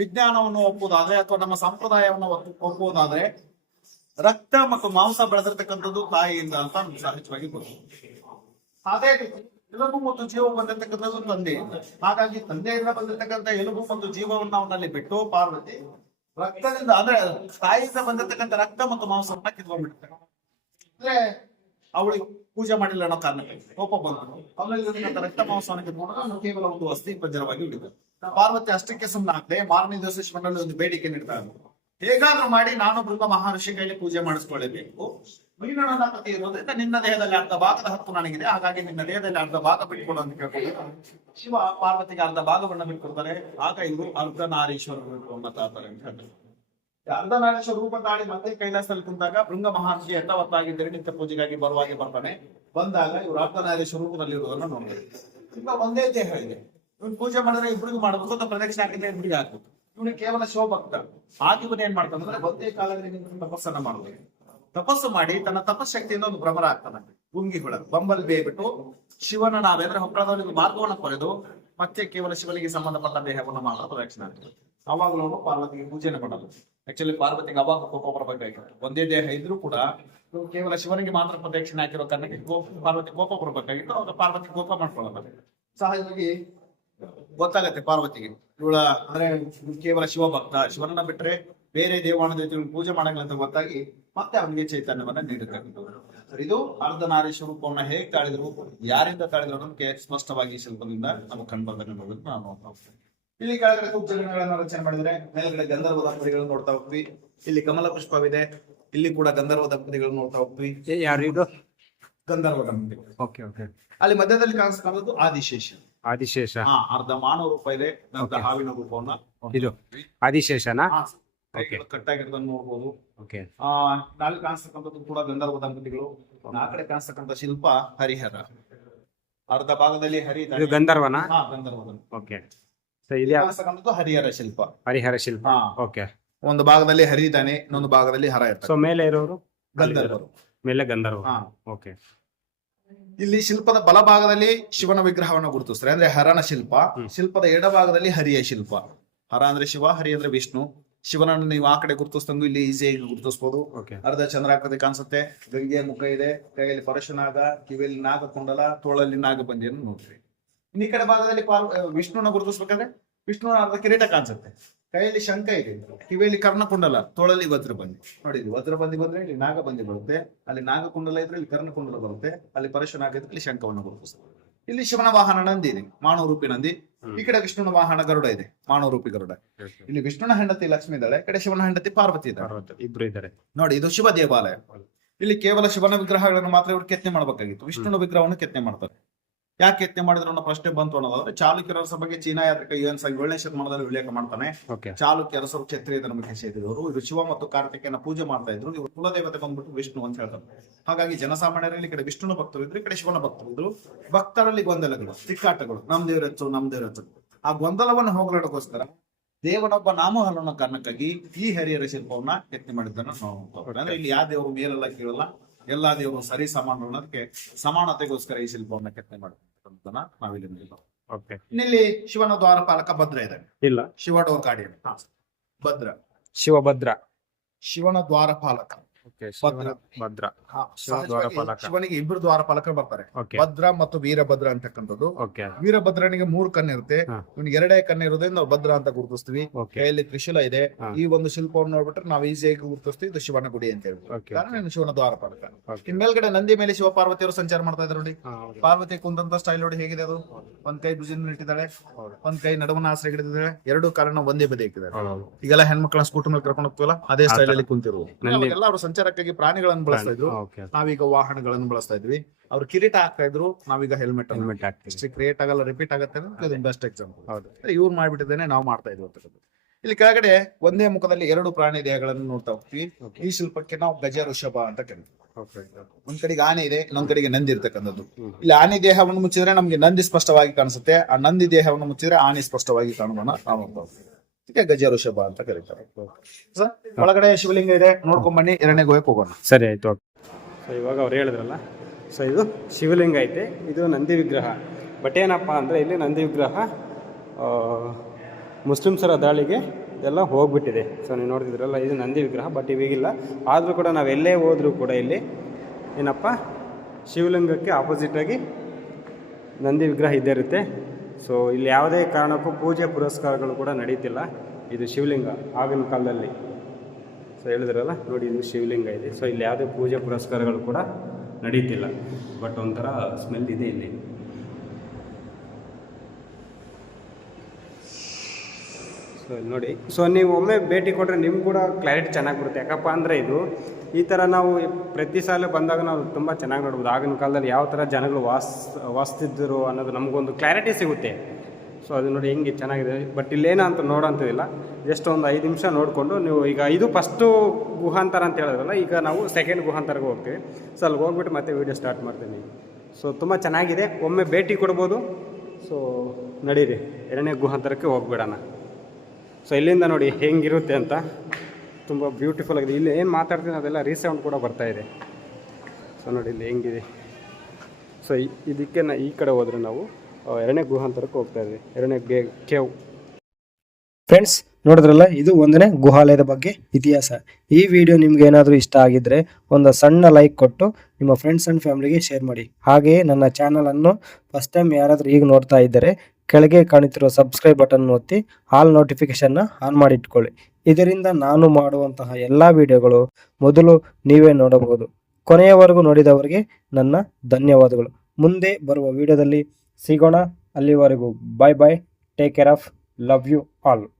ವಿಜ್ಞಾನವನ್ನು ಒಪ್ಪುವುದಾದ್ರೆ ಅಥವಾ ನಮ್ಮ ಸಂಪ್ರದಾಯವನ್ನು ಒಪ್ಪುವುದಾದ್ರೆ ರಕ್ತ ಮತ್ತು ಮಾಂಸ ಬೆಳೆದಿರ್ತಕ್ಕಂಥದ್ದು ತಾಯಿಯಿಂದ ಅಂತ ನಮ್ಗೆ ಸಹಜವಾಗಿ ಗೊತ್ತು. ಅದೇ ಎಲುಬು ಮತ್ತು ಜೀವ ಬಂದಿರ್ತಕ್ಕಂಥದ್ದು ತಂದೆಯಿಂದ. ಹಾಗಾಗಿ ತಂದೆಯಿಂದ ಬಂದಿರ್ತಕ್ಕಂಥ ಎಲುಬು ಮತ್ತು ಜೀವವನ್ನ ಅವನಲ್ಲಿ ಬಿಟ್ಟು ಪಾರ್ವತಿ ರಕ್ತದಿಂದ ಅಂದ್ರೆ ತಾಯಿಯಿಂದ ಬಂದಿರ್ತಕ್ಕಂಥ ರಕ್ತ ಮತ್ತು ಮಾಂಸವನ್ನ ಕಿತ್ಕೊಂಡ್ಬಿಡ್ತಾರೆ. ಅಂದ್ರೆ ಅವಳಿಗೆ ಪೂಜೆ ಮಾಡಿಲ್ಲ ಅನ್ನೋ ಕಾರಣಕ್ಕೆ ಕೋಪ ಬಂತು. ಅವನಲ್ಲಿರ್ತಕ್ಕಂಥ ರಕ್ತ ಮಾಂಸವನ್ನು ಕಿತ್ಕೊಂಡು ಕೇವಲ ಒಂದು ಅಸ್ಥಿ ಪಂಜರವಾಗಿ ಉಳಿದ ಪಾರ್ವತಿ ಅಷ್ಟಕ್ಕೆ ಸುಮ್ಮನಾಗದೆ ಮಾರನೇ ದಿವಸ ಶಿವನಲ್ಲಿ ಒಂದು ಬೇಡಿಕೆ ನೀಡ್ತಾರೆ. ಹೇಗಾದ್ರೂ ಮಾಡಿ ನಾನು ಭೃಂಗ ಮಹರ್ಷಿ ಕೈಲಿ ಪೂಜೆ ಮಾಡಿಸ್ಕೊಳ್ಳಬೇಕು. ನೀನು ನನ್ನ ಪತಿ ಇರೋದ್ರಿಂದ ನಿನ್ನ ದೇಹದಲ್ಲಿ ಅರ್ಧ ಭಾಗದ ಹಕ್ಕು ನನಗಿದೆ, ಹಾಗಾಗಿ ನಿನ್ನ ದೇಹದಲ್ಲಿ ಅರ್ಧ ಭಾಗ ಬಿಟ್ಕೊಡು ಅಂತ ಕೇಳ್ಕೊಂಡು ಶಿವ ಪಾರ್ವತಿಗೆ ಅರ್ಧ ಭಾಗವನ್ನ ಬಿಟ್ಕೊಡ್ತಾರೆ. ಆಗ ಇವರು ಅರ್ಧನಾರೀಶ್ವರ ರೂಪವನ್ನು ತಾಳ್ತಾರೆ ಅಂತ ಹೇಳ್ತಾರೆ. ಅರ್ಧನಾರೀಶ್ವರ ರೂಪ ತಾಳಿ ಮತ್ತೆ ಕೈಲಾಸದಲ್ಲಿ ಕುಂತಾಗ ಭೃಂಗ ಮಹರ್ಷಿ ಯಥಾವತ್ತಾಗಿದ್ದರೆ ನಿತ್ಯ ಪೂಜೆಗಾಗಿ ಬರುವಾಗಿ ಬರ್ತಾನೆ. ಬಂದಾಗ ಇವರು ಅರ್ಧನಾರೀಶ್ವರ ರೂಪದಲ್ಲಿರುವುದನ್ನು ನೋಡ್ತಾರೆ. ಈಗ ಒಂದೇ ದೇಹ ಇದೆ, ಇವ್ನು ಪೂಜೆ ಮಾಡಿದ್ರೆ ಇಬ್ಬರಿಗೂ ಮಾಡಬೇಕು ಅಂತ ಪ್ರದಕ್ಷಿಣೆ ಹಾಕಿದ್ರೆ ಇಬ್ಬರಿಗೆ ಹಾಕ್ಬೇಕು. ಇವನು ಕೇವಲ ಶಿವಭಕ್ತ. ಆಗಿವನ್ ಏನ್ ಮಾಡ್ತಾನಂದ್ರೆ ಒಂದೇ ಕಾಲದಲ್ಲಿ ತಪಸ್ಸನ್ನ ಮಾಡಬೇಕು. ತಪಸ್ಸು ಮಾಡಿ ತನ್ನ ತಪಶಕ್ತಿಯಿಂದ ಒಂದು ಭ್ರಮರ ಆಗ್ತಾನೆ. ಗುಂಗಿಗಳ ಬಂಬಲ್ ಬೇಯ್ಬಿಟ್ಟು ಶಿವನ ನಾವೇಂದ್ರೆ ಹೊಕ್ಕಳದವರಿಗೆ ಮಾರ್ಗವನ್ನು ಕೊರೆದು ಮತ್ತೆ ಕೇವಲ ಶಿವನಿಗೆ ಸಂಬಂಧಪಟ್ಟ ದೇಹವನ್ನು ಮಾಡೋ ಪ್ರದಕ್ಷಿಣೆ ಆಗ್ತದೆ. ಅವಾಗಲೂ ಪಾರ್ವತಿಗೆ ಪೂಜೆನೆ ಮಾಡೋದು. ಆಕ್ಚುಲಿ ಪಾರ್ವತಿಗೆ ಅವಾಗ ಕೋಪ ಬರಬೇಕಾಗಿತ್ತು. ಒಂದೇ ದೇಹ ಇದ್ರೂ ಕೂಡ ಕೇವಲ ಶಿವನಿಗೆ ಮಾತ್ರ ಪ್ರದಕ್ಷಿಣೆ ಹಾಕಿರೋ ಕಾರಣಕ್ಕೆ ಪಾರ್ವತಿ ಕೋಪ ಬರಬೇಕಾಗಿತ್ತು. ಅವಾಗ ಪಾರ್ವತಿ ಕೋಪ ಮಾಡ್ಕೊಳ್ಳೋದು ಸಹಜವಾಗಿ ಗೊತ್ತಾಗತ್ತೆ ಪಾರ್ವತಿಗೆ. ಇವಳ ಅಂದ್ರೆ ಕೇವಲ ಶಿವಭಕ್ತ, ಶಿವನನ್ನ ಬಿಟ್ರೆ ಬೇರೆ ದೇವಾನ ದೇವತೆಗಳು ಪೂಜೆ ಮಾಡಂಗಿಲ್ಲ ಅಂತ ಗೊತ್ತಾಗಿ ಮತ್ತೆ ಅವನಿಗೆ ಚೈತನ್ಯವನ್ನ ನೀಡತಕ್ಕಂಥದ್ದು. ಇದು ಅರ್ಧನಾರೀಶ್ವರ ರೂಪವನ್ನ ಹೇಗೆ ತಾಳಿದ್ರು, ಯಾರಿಂದ ತಾಳಿದ್ರು ಅನ್ನೋದಕ್ಕೆ ಸ್ಪಷ್ಟವಾಗಿ ಶಿಲ್ಪದಿಂದ ನಮಗೆ ಕಂಡು ಬರ್ತಕ್ಕಂಥದ್ದು ನಾವು ನೋಡ್ತಾ ಹೋಗ್ತೀವಿ. ಇಲ್ಲಿ ಕೆಳಗಡೆ ಕುಬ್ಜಗಳನ್ನ ರಚನೆ ಮಾಡಿದ್ರೆ ಮೇಲ್ಗಡೆ ಗಂಧರ್ವ ದಂಪತಿಗಳನ್ನ ನೋಡ್ತಾ ಹೋಗ್ತೀವಿ. ಇಲ್ಲಿ ಕಮಲ ಪುಷ್ಪವಿದೆ, ಇಲ್ಲಿ ಕೂಡ ಗಂಧರ್ವ ದಂಪತಿಗಳನ್ನ ನೋಡ್ತಾ ಹೋಗ್ತೀವಿ. ಯಾರು ಇದು? ಗಂಧರ್ವ ದಂಪತಿಗಳು. Okay okay. ಅಲ್ಲಿ ಮಧ್ಯದಲ್ಲಿ ಕಾಣಿಸ್ಕೊಳ್ಳೋದು ಆದಿಶೇಷ. ಆದಿಶೇಷ. ಅರ್ಧ ಮಾನವ ರೂಪ ಇದೆ, ಅರ್ಧ ಹಾವಿನ ರೂಪವನ್ನ ಇದು ಆದಿಶೇಷನಾ? ಕಟ್ಟಾಗಿರೋದನ್ನ ನೋಡ್ಬೋದು. ಓಕೆ. ನಾಲ್ಕು ಕಾಣಿಸ್ತಕ್ಕಂಥದ್ದು ಕೂಡ ಗಂಧರ್ವ ದಂಪತಿಗಳು. ಆ ಕಡೆ ಕಾಣಿಸ್ತಕ್ಕಂಥ ಶಿಲ್ಪ ಹರಿಹರ. ಅರ್ಧ ಭಾಗದಲ್ಲಿ ಹರಿ ಇದು ಗಂಧರ್ವನಾ? ಗಂಧರ್ವ. ಓಕೆ. ಸೊ ಇಲ್ಲಿ ಕಾಣಿಸ್ತಕ್ಕಂಥದ್ದು ಹರಿಹರ ಶಿಲ್ಪ. ಹರಿಹರ ಶಿಲ್ಪ. ಓಕೆ. ಒಂದು ಭಾಗದಲ್ಲಿ ಹರಿ ಇದ್ದಾನೆ, ಇನ್ನೊಂದು ಭಾಗದಲ್ಲಿ ಹರ ಇರ್ತಾನೆ. ಸೊ ಮೇಲೆ ಇರೋರು ಗಂಧರ್ವರು. ಮೇಲೆ ಗಂಧರ್ವ. ಓಕೆ. ಇಲ್ಲಿ ಶಿಲ್ಪದ ಬಲಭಾಗದಲ್ಲಿ ಶಿವನ ವಿಗ್ರಹವನ್ನು ಗುರುತಿಸ್ತಾರೆ, ಅಂದ್ರೆ ಹರನ ಶಿಲ್ಪ. ಶಿಲ್ಪದ ಎಡಭಾಗದಲ್ಲಿ ಹರಿಯ ಶಿಲ್ಪ. ಹರ ಅಂದ್ರೆ ಶಿವ, ಹರಿ ಅಂದ್ರೆ ವಿಷ್ಣು. ಶಿವನನ್ನು ನೀವು ಆ ಕಡೆ ಗುರುತಿಸ್ತಂದು ಇಲ್ಲಿ ಈಸಿಯಾಗಿ ಗುರುತಿಸಬಹುದು. ಅರ್ಧ ಚಂದ್ರಾಕೃತಿ ಕಾಣಿಸುತ್ತೆ, ಗಂಗೆಯ ಮುಖ ಇದೆ, ಕೈಯಲ್ಲಿ ಪರಶುನಾಗ, ಕಿವಿಯಲ್ಲಿ ನಾಗಕುಂಡಲ, ತೋಳಲ್ಲಿ ನಾಗಬಂದಿಯನ್ನು ನೋಡ್ತೀವಿ. ಇನ್ನು ಈ ಕಡೆ ಭಾಗದಲ್ಲಿ ವಿಷ್ಣುನ ಗುರುತಿಸ್ಬೇಕಾದ್ರೆ ವಿಷ್ಣುನ ಅರ್ಧ ಕಿರೀಟ ಕಾಣಿಸುತ್ತೆ, ಕೈಯಲ್ಲಿ ಶಂಖ ಇದೆ, ಕಿವಿಯಲ್ಲಿ ಕರ್ಣಕುಂಡಲ, ತೋಳಲ್ಲಿ ವಜ್ರಬಂದಿ. ನೋಡಿ, ವಜ್ರಬಂದಿ ಬಂದ್ರೆ ಇಲ್ಲಿ ನಾಗಬಂದಿ ಬರುತ್ತೆ, ಅಲ್ಲಿ ನಾಗಕುಂಡಲ ಇದ್ರೆ ಇಲ್ಲಿ ಕರ್ಣಕುಂಡಲ ಬರುತ್ತೆ, ಅಲ್ಲಿ ಪರಶುನಾಗ ಇದ್ರೆ ಇಲ್ಲಿ ಶಂಖವನ್ನು ಗುರುತಿಸುತ್ತೆ. ಇಲ್ಲಿ ಶಿವನ ವಾಹನ ನಂದಿ ಇದೆ, ಮಾನವರೂಪಿ ನಂದಿ. ಈ ಕಡೆ ವಿಷ್ಣುನ ವಾಹನ ಗರುಡ ಇದೆ, ಮಾನವರೂಪಿ ಗರುಡ. ಇಲ್ಲಿ ವಿಷ್ಣುನ ಹೆಂಡತಿ ಲಕ್ಷ್ಮಿ ಇದ್ದಾಳೆ, ಈ ಕಡೆ ಶಿವನ ಹೆಂಡತಿ ಪಾರ್ವತಿ ಇದ್ದಾಳೆ, ಇಬ್ರು ಇದ್ದಾರೆ. ನೋಡಿ, ಇದು ಶಿವ ದೇವಾಲಯ. ಇಲ್ಲಿ ಕೇವಲ ಶಿವನ ವಿಗ್ರಹಗಳನ್ನು ಮಾತ್ರ ಇವ್ರು ಕೆತ್ತನೆ ಮಾಡಬೇಕಾಗಿತ್ತು, ವಿಷ್ಣುನ ವಿಗ್ರಹವನ್ನು ಕೆತ್ತನೆ ಮಾಡ್ತಾರೆ. ಯಾಕೆ ಯತ್ನೆ ಮಾಡಿದ್ರು ಅನ್ನೋ ಪ್ರಶ್ನೆ ಬಂತು ಅನ್ನೋದಾದ್ರೆ, ಚಾಲುಕ್ಯ ಅರಸರ ಬಗ್ಗೆ ಚೀನಾ ಯಾತ್ರಿಕ UN 7ನೇ ಶತಮಾನದಲ್ಲಿ ಉಲ್ಲೇಖ ಮಾಡ್ತಾನೆ. ಚಾಲುಕ್ಯ ಅರಸರು ಕ್ಷತ್ರಿಯ ನಂಬಿಕೆ ಸೇರಿದವರು. ಇವರು ಶಿವ ಮತ್ತು ಕಾರ್ತಿಕೇಯನ ಪೂಜೆ ಮಾಡ್ತಾ ಇದ್ರು. ಇವರು ಕುಲದೇವತೆ ಬಂದ್ಬಿಟ್ಟು ವಿಷ್ಣು ಅಂತ ಹೇಳ್ತಾರೆ. ಹಾಗಾಗಿ ಜನಸಾಮಾನ್ಯರಲ್ಲಿ ಈ ಕಡೆ ವಿಷ್ಣುನ ಭಕ್ತರು ಇದ್ರು, ಈ ಕಡೆ ಶಿವನ ಭಕ್ತರು ಇದ್ರು. ಭಕ್ತರಲ್ಲಿ ಗೊಂದಲಗಳು, ತಿಕ್ಕಾಟಗಳು, ನಮ್ ದೇವರಚ್ಚು ನಮ್ ದೇವರಚ್ಚು. ಆ ಗೊಂದಲವನ್ನು ಹೋಗಲಾಡೋಕೋಸ್ಕರ ದೇವನೊಬ್ಬ ನಾಮಹರಣ ಕಾರಣಕ್ಕಾಗಿ ಈ ಹರಿಹರ ಶಿಲ್ಪವನ್ನ ಯತ್ನೆ ಮಾಡಿದ್ದನ್ನು ನಾವು ನೋಡ್ತೇವೆ. ಅಂದ್ರೆ ಇಲ್ಲಿ ಯಾವ ದೇವರು ಮೇಲೆಲ್ಲ ಕೇಳಲ್ಲ, ಎಲ್ಲಾ ದೇವರು ಸರಿ ಸಮಾನ ಅನ್ನೋದಕ್ಕೆ ಸಮಾನತೆಗೋಸ್ಕರ ಈ ಶಿಲ್ಪವನ್ನ ಕೆತ್ತನೆ ಮಾಡಿರ್ತಕ್ಕಂಥದ್ದನ್ನ ನಾವಿಲ್ಲಿ ನೋಡಿದ್ದೇವೆ. ಇಲ್ಲಿ ಶಿವನ ದ್ವಾರಪಾಲಕ ಭದ್ರ ಇದೆ, ಇಲ್ಲ ಶಿವ ಡೋರ್ಕಾಡಿ ಭದ್ರ, ಶಿವಭದ್ರ, ಶಿವನ ದ್ವಾರಪಾಲಕ ಭದ್ರ. ಶಿವನಿಗೆ ಇಬ್ಬರು ದ್ವಾರಪಾಲಕರು ಬರ್ತಾರೆ, ಭದ್ರ ಮತ್ತು ವೀರಭದ್ರ ಅಂತಕ್ಕಂಥದ್ದು. ವೀರಭದ್ರನಿಗೆ 3 ಕಣ್ಣಿರುತ್ತೆ, ಇವನಿಗೆ 2 ಕಣ್ಣು ಇರೋದ್ರಿಂದ ನಾವು ಭದ್ರ ಅಂತ ಗುರುತಿಸ್ತೀವಿ. ಕೈಯಲ್ಲಿ ತ್ರಿಶೂಲ ಇದೆ. ಈ ಒಂದು ಶಿಲ್ಪವನ್ನು ನೋಡ್ಬಿಟ್ರೆ ನಾವು ಈಸಿಯಾಗಿ ಗುರುತಿಸ್ತೀವಿ, ಇದು ಶಿವನ ಗುಡಿ ಅಂತ ಹೇಳ್ಬೋದು. ಕಾರಣ ಶಿವನ ದ್ವಾರಪಾಲಕ. ಇನ್ ಮೇಲ್ಗಡೆ ನಂದಿ ಮೇಲೆ ಶಿವ ಪಾರ್ವತಿಯವರು ಸಂಚಾರ ಮಾಡ್ತಾ ಇದ್ದಾರೆ ನೋಡಿ. ಪಾರ್ವತಿ ಕುಂದಂತ ಸ್ಟೈಲ್ ನೋಡಿ ಹೇಗಿದೆ ಅದು. ಒಂದ್ ಕೈ ಭುಜನ ಇಟ್ಟಿದ್ದಾಳೆ, ಒಂದ್ ಕೈ ನಡುವನ ಆಶ್ರಯ ಹಿಡಿದಿದ್ದಾಳೆ, 2 ಕಾಲನ ಒಂದೇ ಬದಿ ಇಟ್ಟಿದ್ದಾರೆ. ಈಗೆಲ್ಲ ಹೆಣ್ಮಕ್ಳನ್ನ ಸ್ಕೂಟರ್ ಮೇಲೆ ಕರ್ಕೊಂಡು ಹೋಗ್ತೀವಲ್ಲ, ಅದೇ ಸ್ಟೈಲ್ ಅಲ್ಲಿ ಕುಂತಿರುವುದು. ಎಲ್ಲ ಅವರು ಸಂಚಾರಕ್ಕಾಗಿ ಪ್ರಾಣಿಗಳನ್ನು ಬಳಸ್ತಾ ಇದ್ರು, ನಾವೀಗ ವಾಹನಗಳನ್ನು ಬಳಸ್ತಾ ಇದ್ವಿ. ಅವ್ರು ಕಿರೀಟ ಹಾಕ್ತಾ ಇದ್ರು, ನಾವೀಗ ಹೆಲ್ಮೆಟ್ ಹಾಕ್ತೀವಿ. ಕ್ರಿಯೇಟ್ ಆಗಲ್ಲ, ರಿಪೀಟ್ ಆಗುತ್ತೆ. ಬೆಸ್ಟ್ ಎಕ್ಸಾಂಪಲ್ ಇವ್ರು ಮಾಡ್ಬಿಟ್ಟಿದ್ದೇನೆ, ನಾವು ಮಾಡ್ತಾ ಇದ್ವಿ ಅಂತಕ್ಕಂಥದ್ದು. ಇಲ್ಲಿ ಕೆಳಗಡೆ ಒಂದೇ ಮುಖದಲ್ಲಿ 2 ಪ್ರಾಣಿ ದೇಹಗಳನ್ನು ನೋಡ್ತಾ ಹೋಗ್ತೀವಿ. ಈ ಶಿಲ್ಪಕ್ಕೆ ನಾವು ಗಜ ಋಷಭ ಅಂತ ಕರೀತೀವಿ. ಒಂದ್ ಕಡೆಗೆ ಆನೆ ಇದೆ, ಇನ್ನೊಂದ್ ಕಡೆಗೆ ನಂದಿ ಇರ್ತಕ್ಕಂಥದ್ದು. ಇಲ್ಲಿ ಆನೆ ದೇಹವನ್ನು ಮುಚ್ಚಿದ್ರೆ ನಮ್ಗೆ ನಂದಿ ಸ್ಪಷ್ಟವಾಗಿ ಕಾಣಿಸುತ್ತೆ, ಆ ನಂದಿ ದೇಹವನ್ನು ಮುಚ್ಚಿದ್ರೆ ಆನೆ ಸ್ಪಷ್ಟವಾಗಿ ಕಾಣುವುದನ್ನ ನಾವು ನೋಡ್ತಾ ಹೋಗ್ತೀವಿ. ಗಜ ಋಷಭ ಅಂತ ಕರೀತಾರೆ. ಒಳಗಡೆ ಶಿವಲಿಂಗ ಇದೆ, ನೋಡ್ಕೊಂಡ್ ಬನ್ನಿ. 2ನೇ ಗುಹೆಗೆ ಹೋಗೋಣ. ಸರಿ ಆಯ್ತು. ಸೊ ಇವಾಗ ಅವ್ರು ಹೇಳಿದ್ರಲ್ಲ, ಸೊ ಇದು ಶಿವಲಿಂಗ ಐತೆ, ಇದು ನಂದಿ ವಿಗ್ರಹ. ಬಟ್ ಏನಪ್ಪ ಅಂದರೆ ಇಲ್ಲಿ ನಂದಿ ವಿಗ್ರಹ ಮುಸ್ಲಿಮ್ಸರ ದಾಳಿಗೆ ಇದೆಲ್ಲ ಹೋಗ್ಬಿಟ್ಟಿದೆ. ಸೊ ನೀವು ನೋಡ್ತಿದ್ರಲ್ಲ, ಇದು ನಂದಿ ವಿಗ್ರಹ. ಬಟ್ ಇವಾಗಿಲ್ಲ. ಆದರೂ ಕೂಡ ನಾವು ಎಲ್ಲೇ ಹೋದರೂ ಕೂಡ ಇಲ್ಲಿ ಏನಪ್ಪ ಶಿವಲಿಂಗಕ್ಕೆ ಆಪೋಸಿಟಾಗಿ ನಂದಿ ವಿಗ್ರಹ ಇದ್ದೇ ಇರುತ್ತೆ. ಸೊ ಇಲ್ಲಿ ಯಾವುದೇ ಕಾರಣಕ್ಕೂ ಪೂಜೆ ಪುರಸ್ಕಾರಗಳು ಕೂಡ ನಡೀತಿಲ್ಲ. ಇದು ಶಿವಲಿಂಗ ಆಗಿನ ಕಾಲದಲ್ಲಿ. ಸೊ ಹೇಳಿದ್ರಲ್ಲ ನೋಡಿ, ಇದು ಶಿವಲಿಂಗ ಇದೆ. ಸೊ ಇಲ್ಲಿ ಯಾವುದೇ ಪೂಜೆ ಪುರಸ್ಕಾರಗಳು ಕೂಡ ನಡೀತಿಲ್ಲ. ಬಟ್ ಒಂಥರ ಸ್ಮೆಲ್ ಇದೆ ಇಲ್ಲಿ. ಸೊ ಇಲ್ಲಿ ನೋಡಿ. ಸೊ ನೀವು ಒಮ್ಮೆ ಭೇಟಿ ಕೊಟ್ಟರೆ ನಿಮ್ಗೆ ಕೂಡ ಕ್ಲಾರಿಟಿ ಚೆನ್ನಾಗಿ ಬರುತ್ತೆ. ಯಾಕಪ್ಪ ಅಂದರೆ ಇದು ಈ ಥರ ನಾವು ಪ್ರತಿ ಸಾಲ ಬಂದಾಗ ನಾವು ತುಂಬ ಚೆನ್ನಾಗಿ ನೋಡ್ಬೋದು. ಆಗಿನ ಕಾಲದಲ್ಲಿ ಯಾವ ಥರ ಜನಗಳು ವಾಸಿಸ್ತಿದ್ದರು ಅನ್ನೋದು ನಮಗೊಂದು ಕ್ಲಾರಿಟಿ ಸಿಗುತ್ತೆ. ಸೊ ಅದು ನೋಡಿ ಹೆಂಗೆ ಚೆನ್ನಾಗಿದೆ. ಬಟ್ ಇಲ್ಲೇನ ಅಂತ ನೋಡೋಂಥದ್ದಿಲ್ಲ. ಜಸ್ಟ್ ಒಂದು 5 ನಿಮಿಷ ನೋಡಿಕೊಂಡು ನೀವು ಈಗ ಇದು ಫಸ್ಟು ಗುಹಾಂತರ ಅಂತ ಹೇಳಿದ್ರಲ್ಲ, ಈಗ ನಾವು ಸೆಕೆಂಡ್ ಗುಹಾಂತರಕ್ಕೆ ಹೋಗ್ತೀವಿ. ಸೊ ಅಲ್ಲಿ ಹೋಗ್ಬಿಟ್ಟು ಮತ್ತೆ ವೀಡಿಯೋ ಸ್ಟಾರ್ಟ್ ಮಾಡ್ತೀನಿ. ಸೊ ತುಂಬ ಚೆನ್ನಾಗಿದೆ, ಒಮ್ಮೆ ಭೇಟಿ ಕೊಡ್ಬೋದು. ಸೊ ನಡೀರಿ 2ನೇ ಗುಹಾಂತರಕ್ಕೆ ಹೋಗ್ಬಿಡೋಣ. ಸೊ ಇಲ್ಲಿಂದ ನೋಡಿ ಹೆಂಗಿರುತ್ತೆ ಅಂತ, ತುಂಬ ಬ್ಯೂಟಿಫುಲ್ ಆಗಿದೆ. ಇಲ್ಲಿ ಏನು ಮಾತಾಡ್ತೀನಿ ಅದೆಲ್ಲ ರೀಸೌಂಡ್ ಕೂಡ ಬರ್ತಾಯಿದೆ. ಸೊ ನೋಡಿ ಇಲ್ಲಿ ಹೆಂಗಿದೆ. ಸೊ ಇದಕ್ಕೆ ಈ ಕಡೆ ಹೋದರೆ ನಾವು 2ನೇ ಗುಹಾಂತರಕ್ಕೆ ಹೋಗ್ತಾ ಇದ್ವಿ, 2ನೇ ಕೇವ್. ಫ್ರೆಂಡ್ಸ್ ನೋಡಿದ್ರಲ್ಲ, ಇದು 1ನೇ ಗುಹಾಲಯದ ಬಗ್ಗೆ ಇತಿಹಾಸ. ಈ ವಿಡಿಯೋ ನಿಮ್ಗೆ ಏನಾದರೂ ಇಷ್ಟ ಆಗಿದ್ರೆ ಒಂದು ಸಣ್ಣ ಲೈಕ್ ಕೊಟ್ಟು ನಿಮ್ಮ ಫ್ರೆಂಡ್ಸ್ ಆ್ಯಂಡ್ ಫ್ಯಾಮಿಲಿಗೆ ಶೇರ್ ಮಾಡಿ. ಹಾಗೆಯೇ ನನ್ನ ಚಾನಲನ್ನು ಫಸ್ಟ್ ಟೈಮ್ ಯಾರಾದರೂ ಈಗ ನೋಡ್ತಾ ಇದ್ದರೆ ಕೆಳಗೆ ಕಾಣುತ್ತಿರುವ ಸಬ್ಸ್ಕ್ರೈಬ್ ಬಟನ್ ಒತ್ತಿ ಆಲ್ ನೋಟಿಫಿಕೇಶನ್ನ ಆನ್ ಮಾಡಿಟ್ಕೊಳ್ಳಿ. ಇದರಿಂದ ನಾನು ಮಾಡುವಂತಹ ಎಲ್ಲ ವಿಡಿಯೋಗಳು ಮೊದಲು ನೀವೇ ನೋಡಬಹುದು. ಕೊನೆಯವರೆಗೂ ನೋಡಿದವರಿಗೆ ನನ್ನ ಧನ್ಯವಾದಗಳು. ಮುಂದೆ ಬರುವ ವಿಡಿಯೋದಲ್ಲಿ ಸಿಗೋಣ. ಅಲ್ಲಿವರೆಗೂ bye bye. Take care of. Love you all.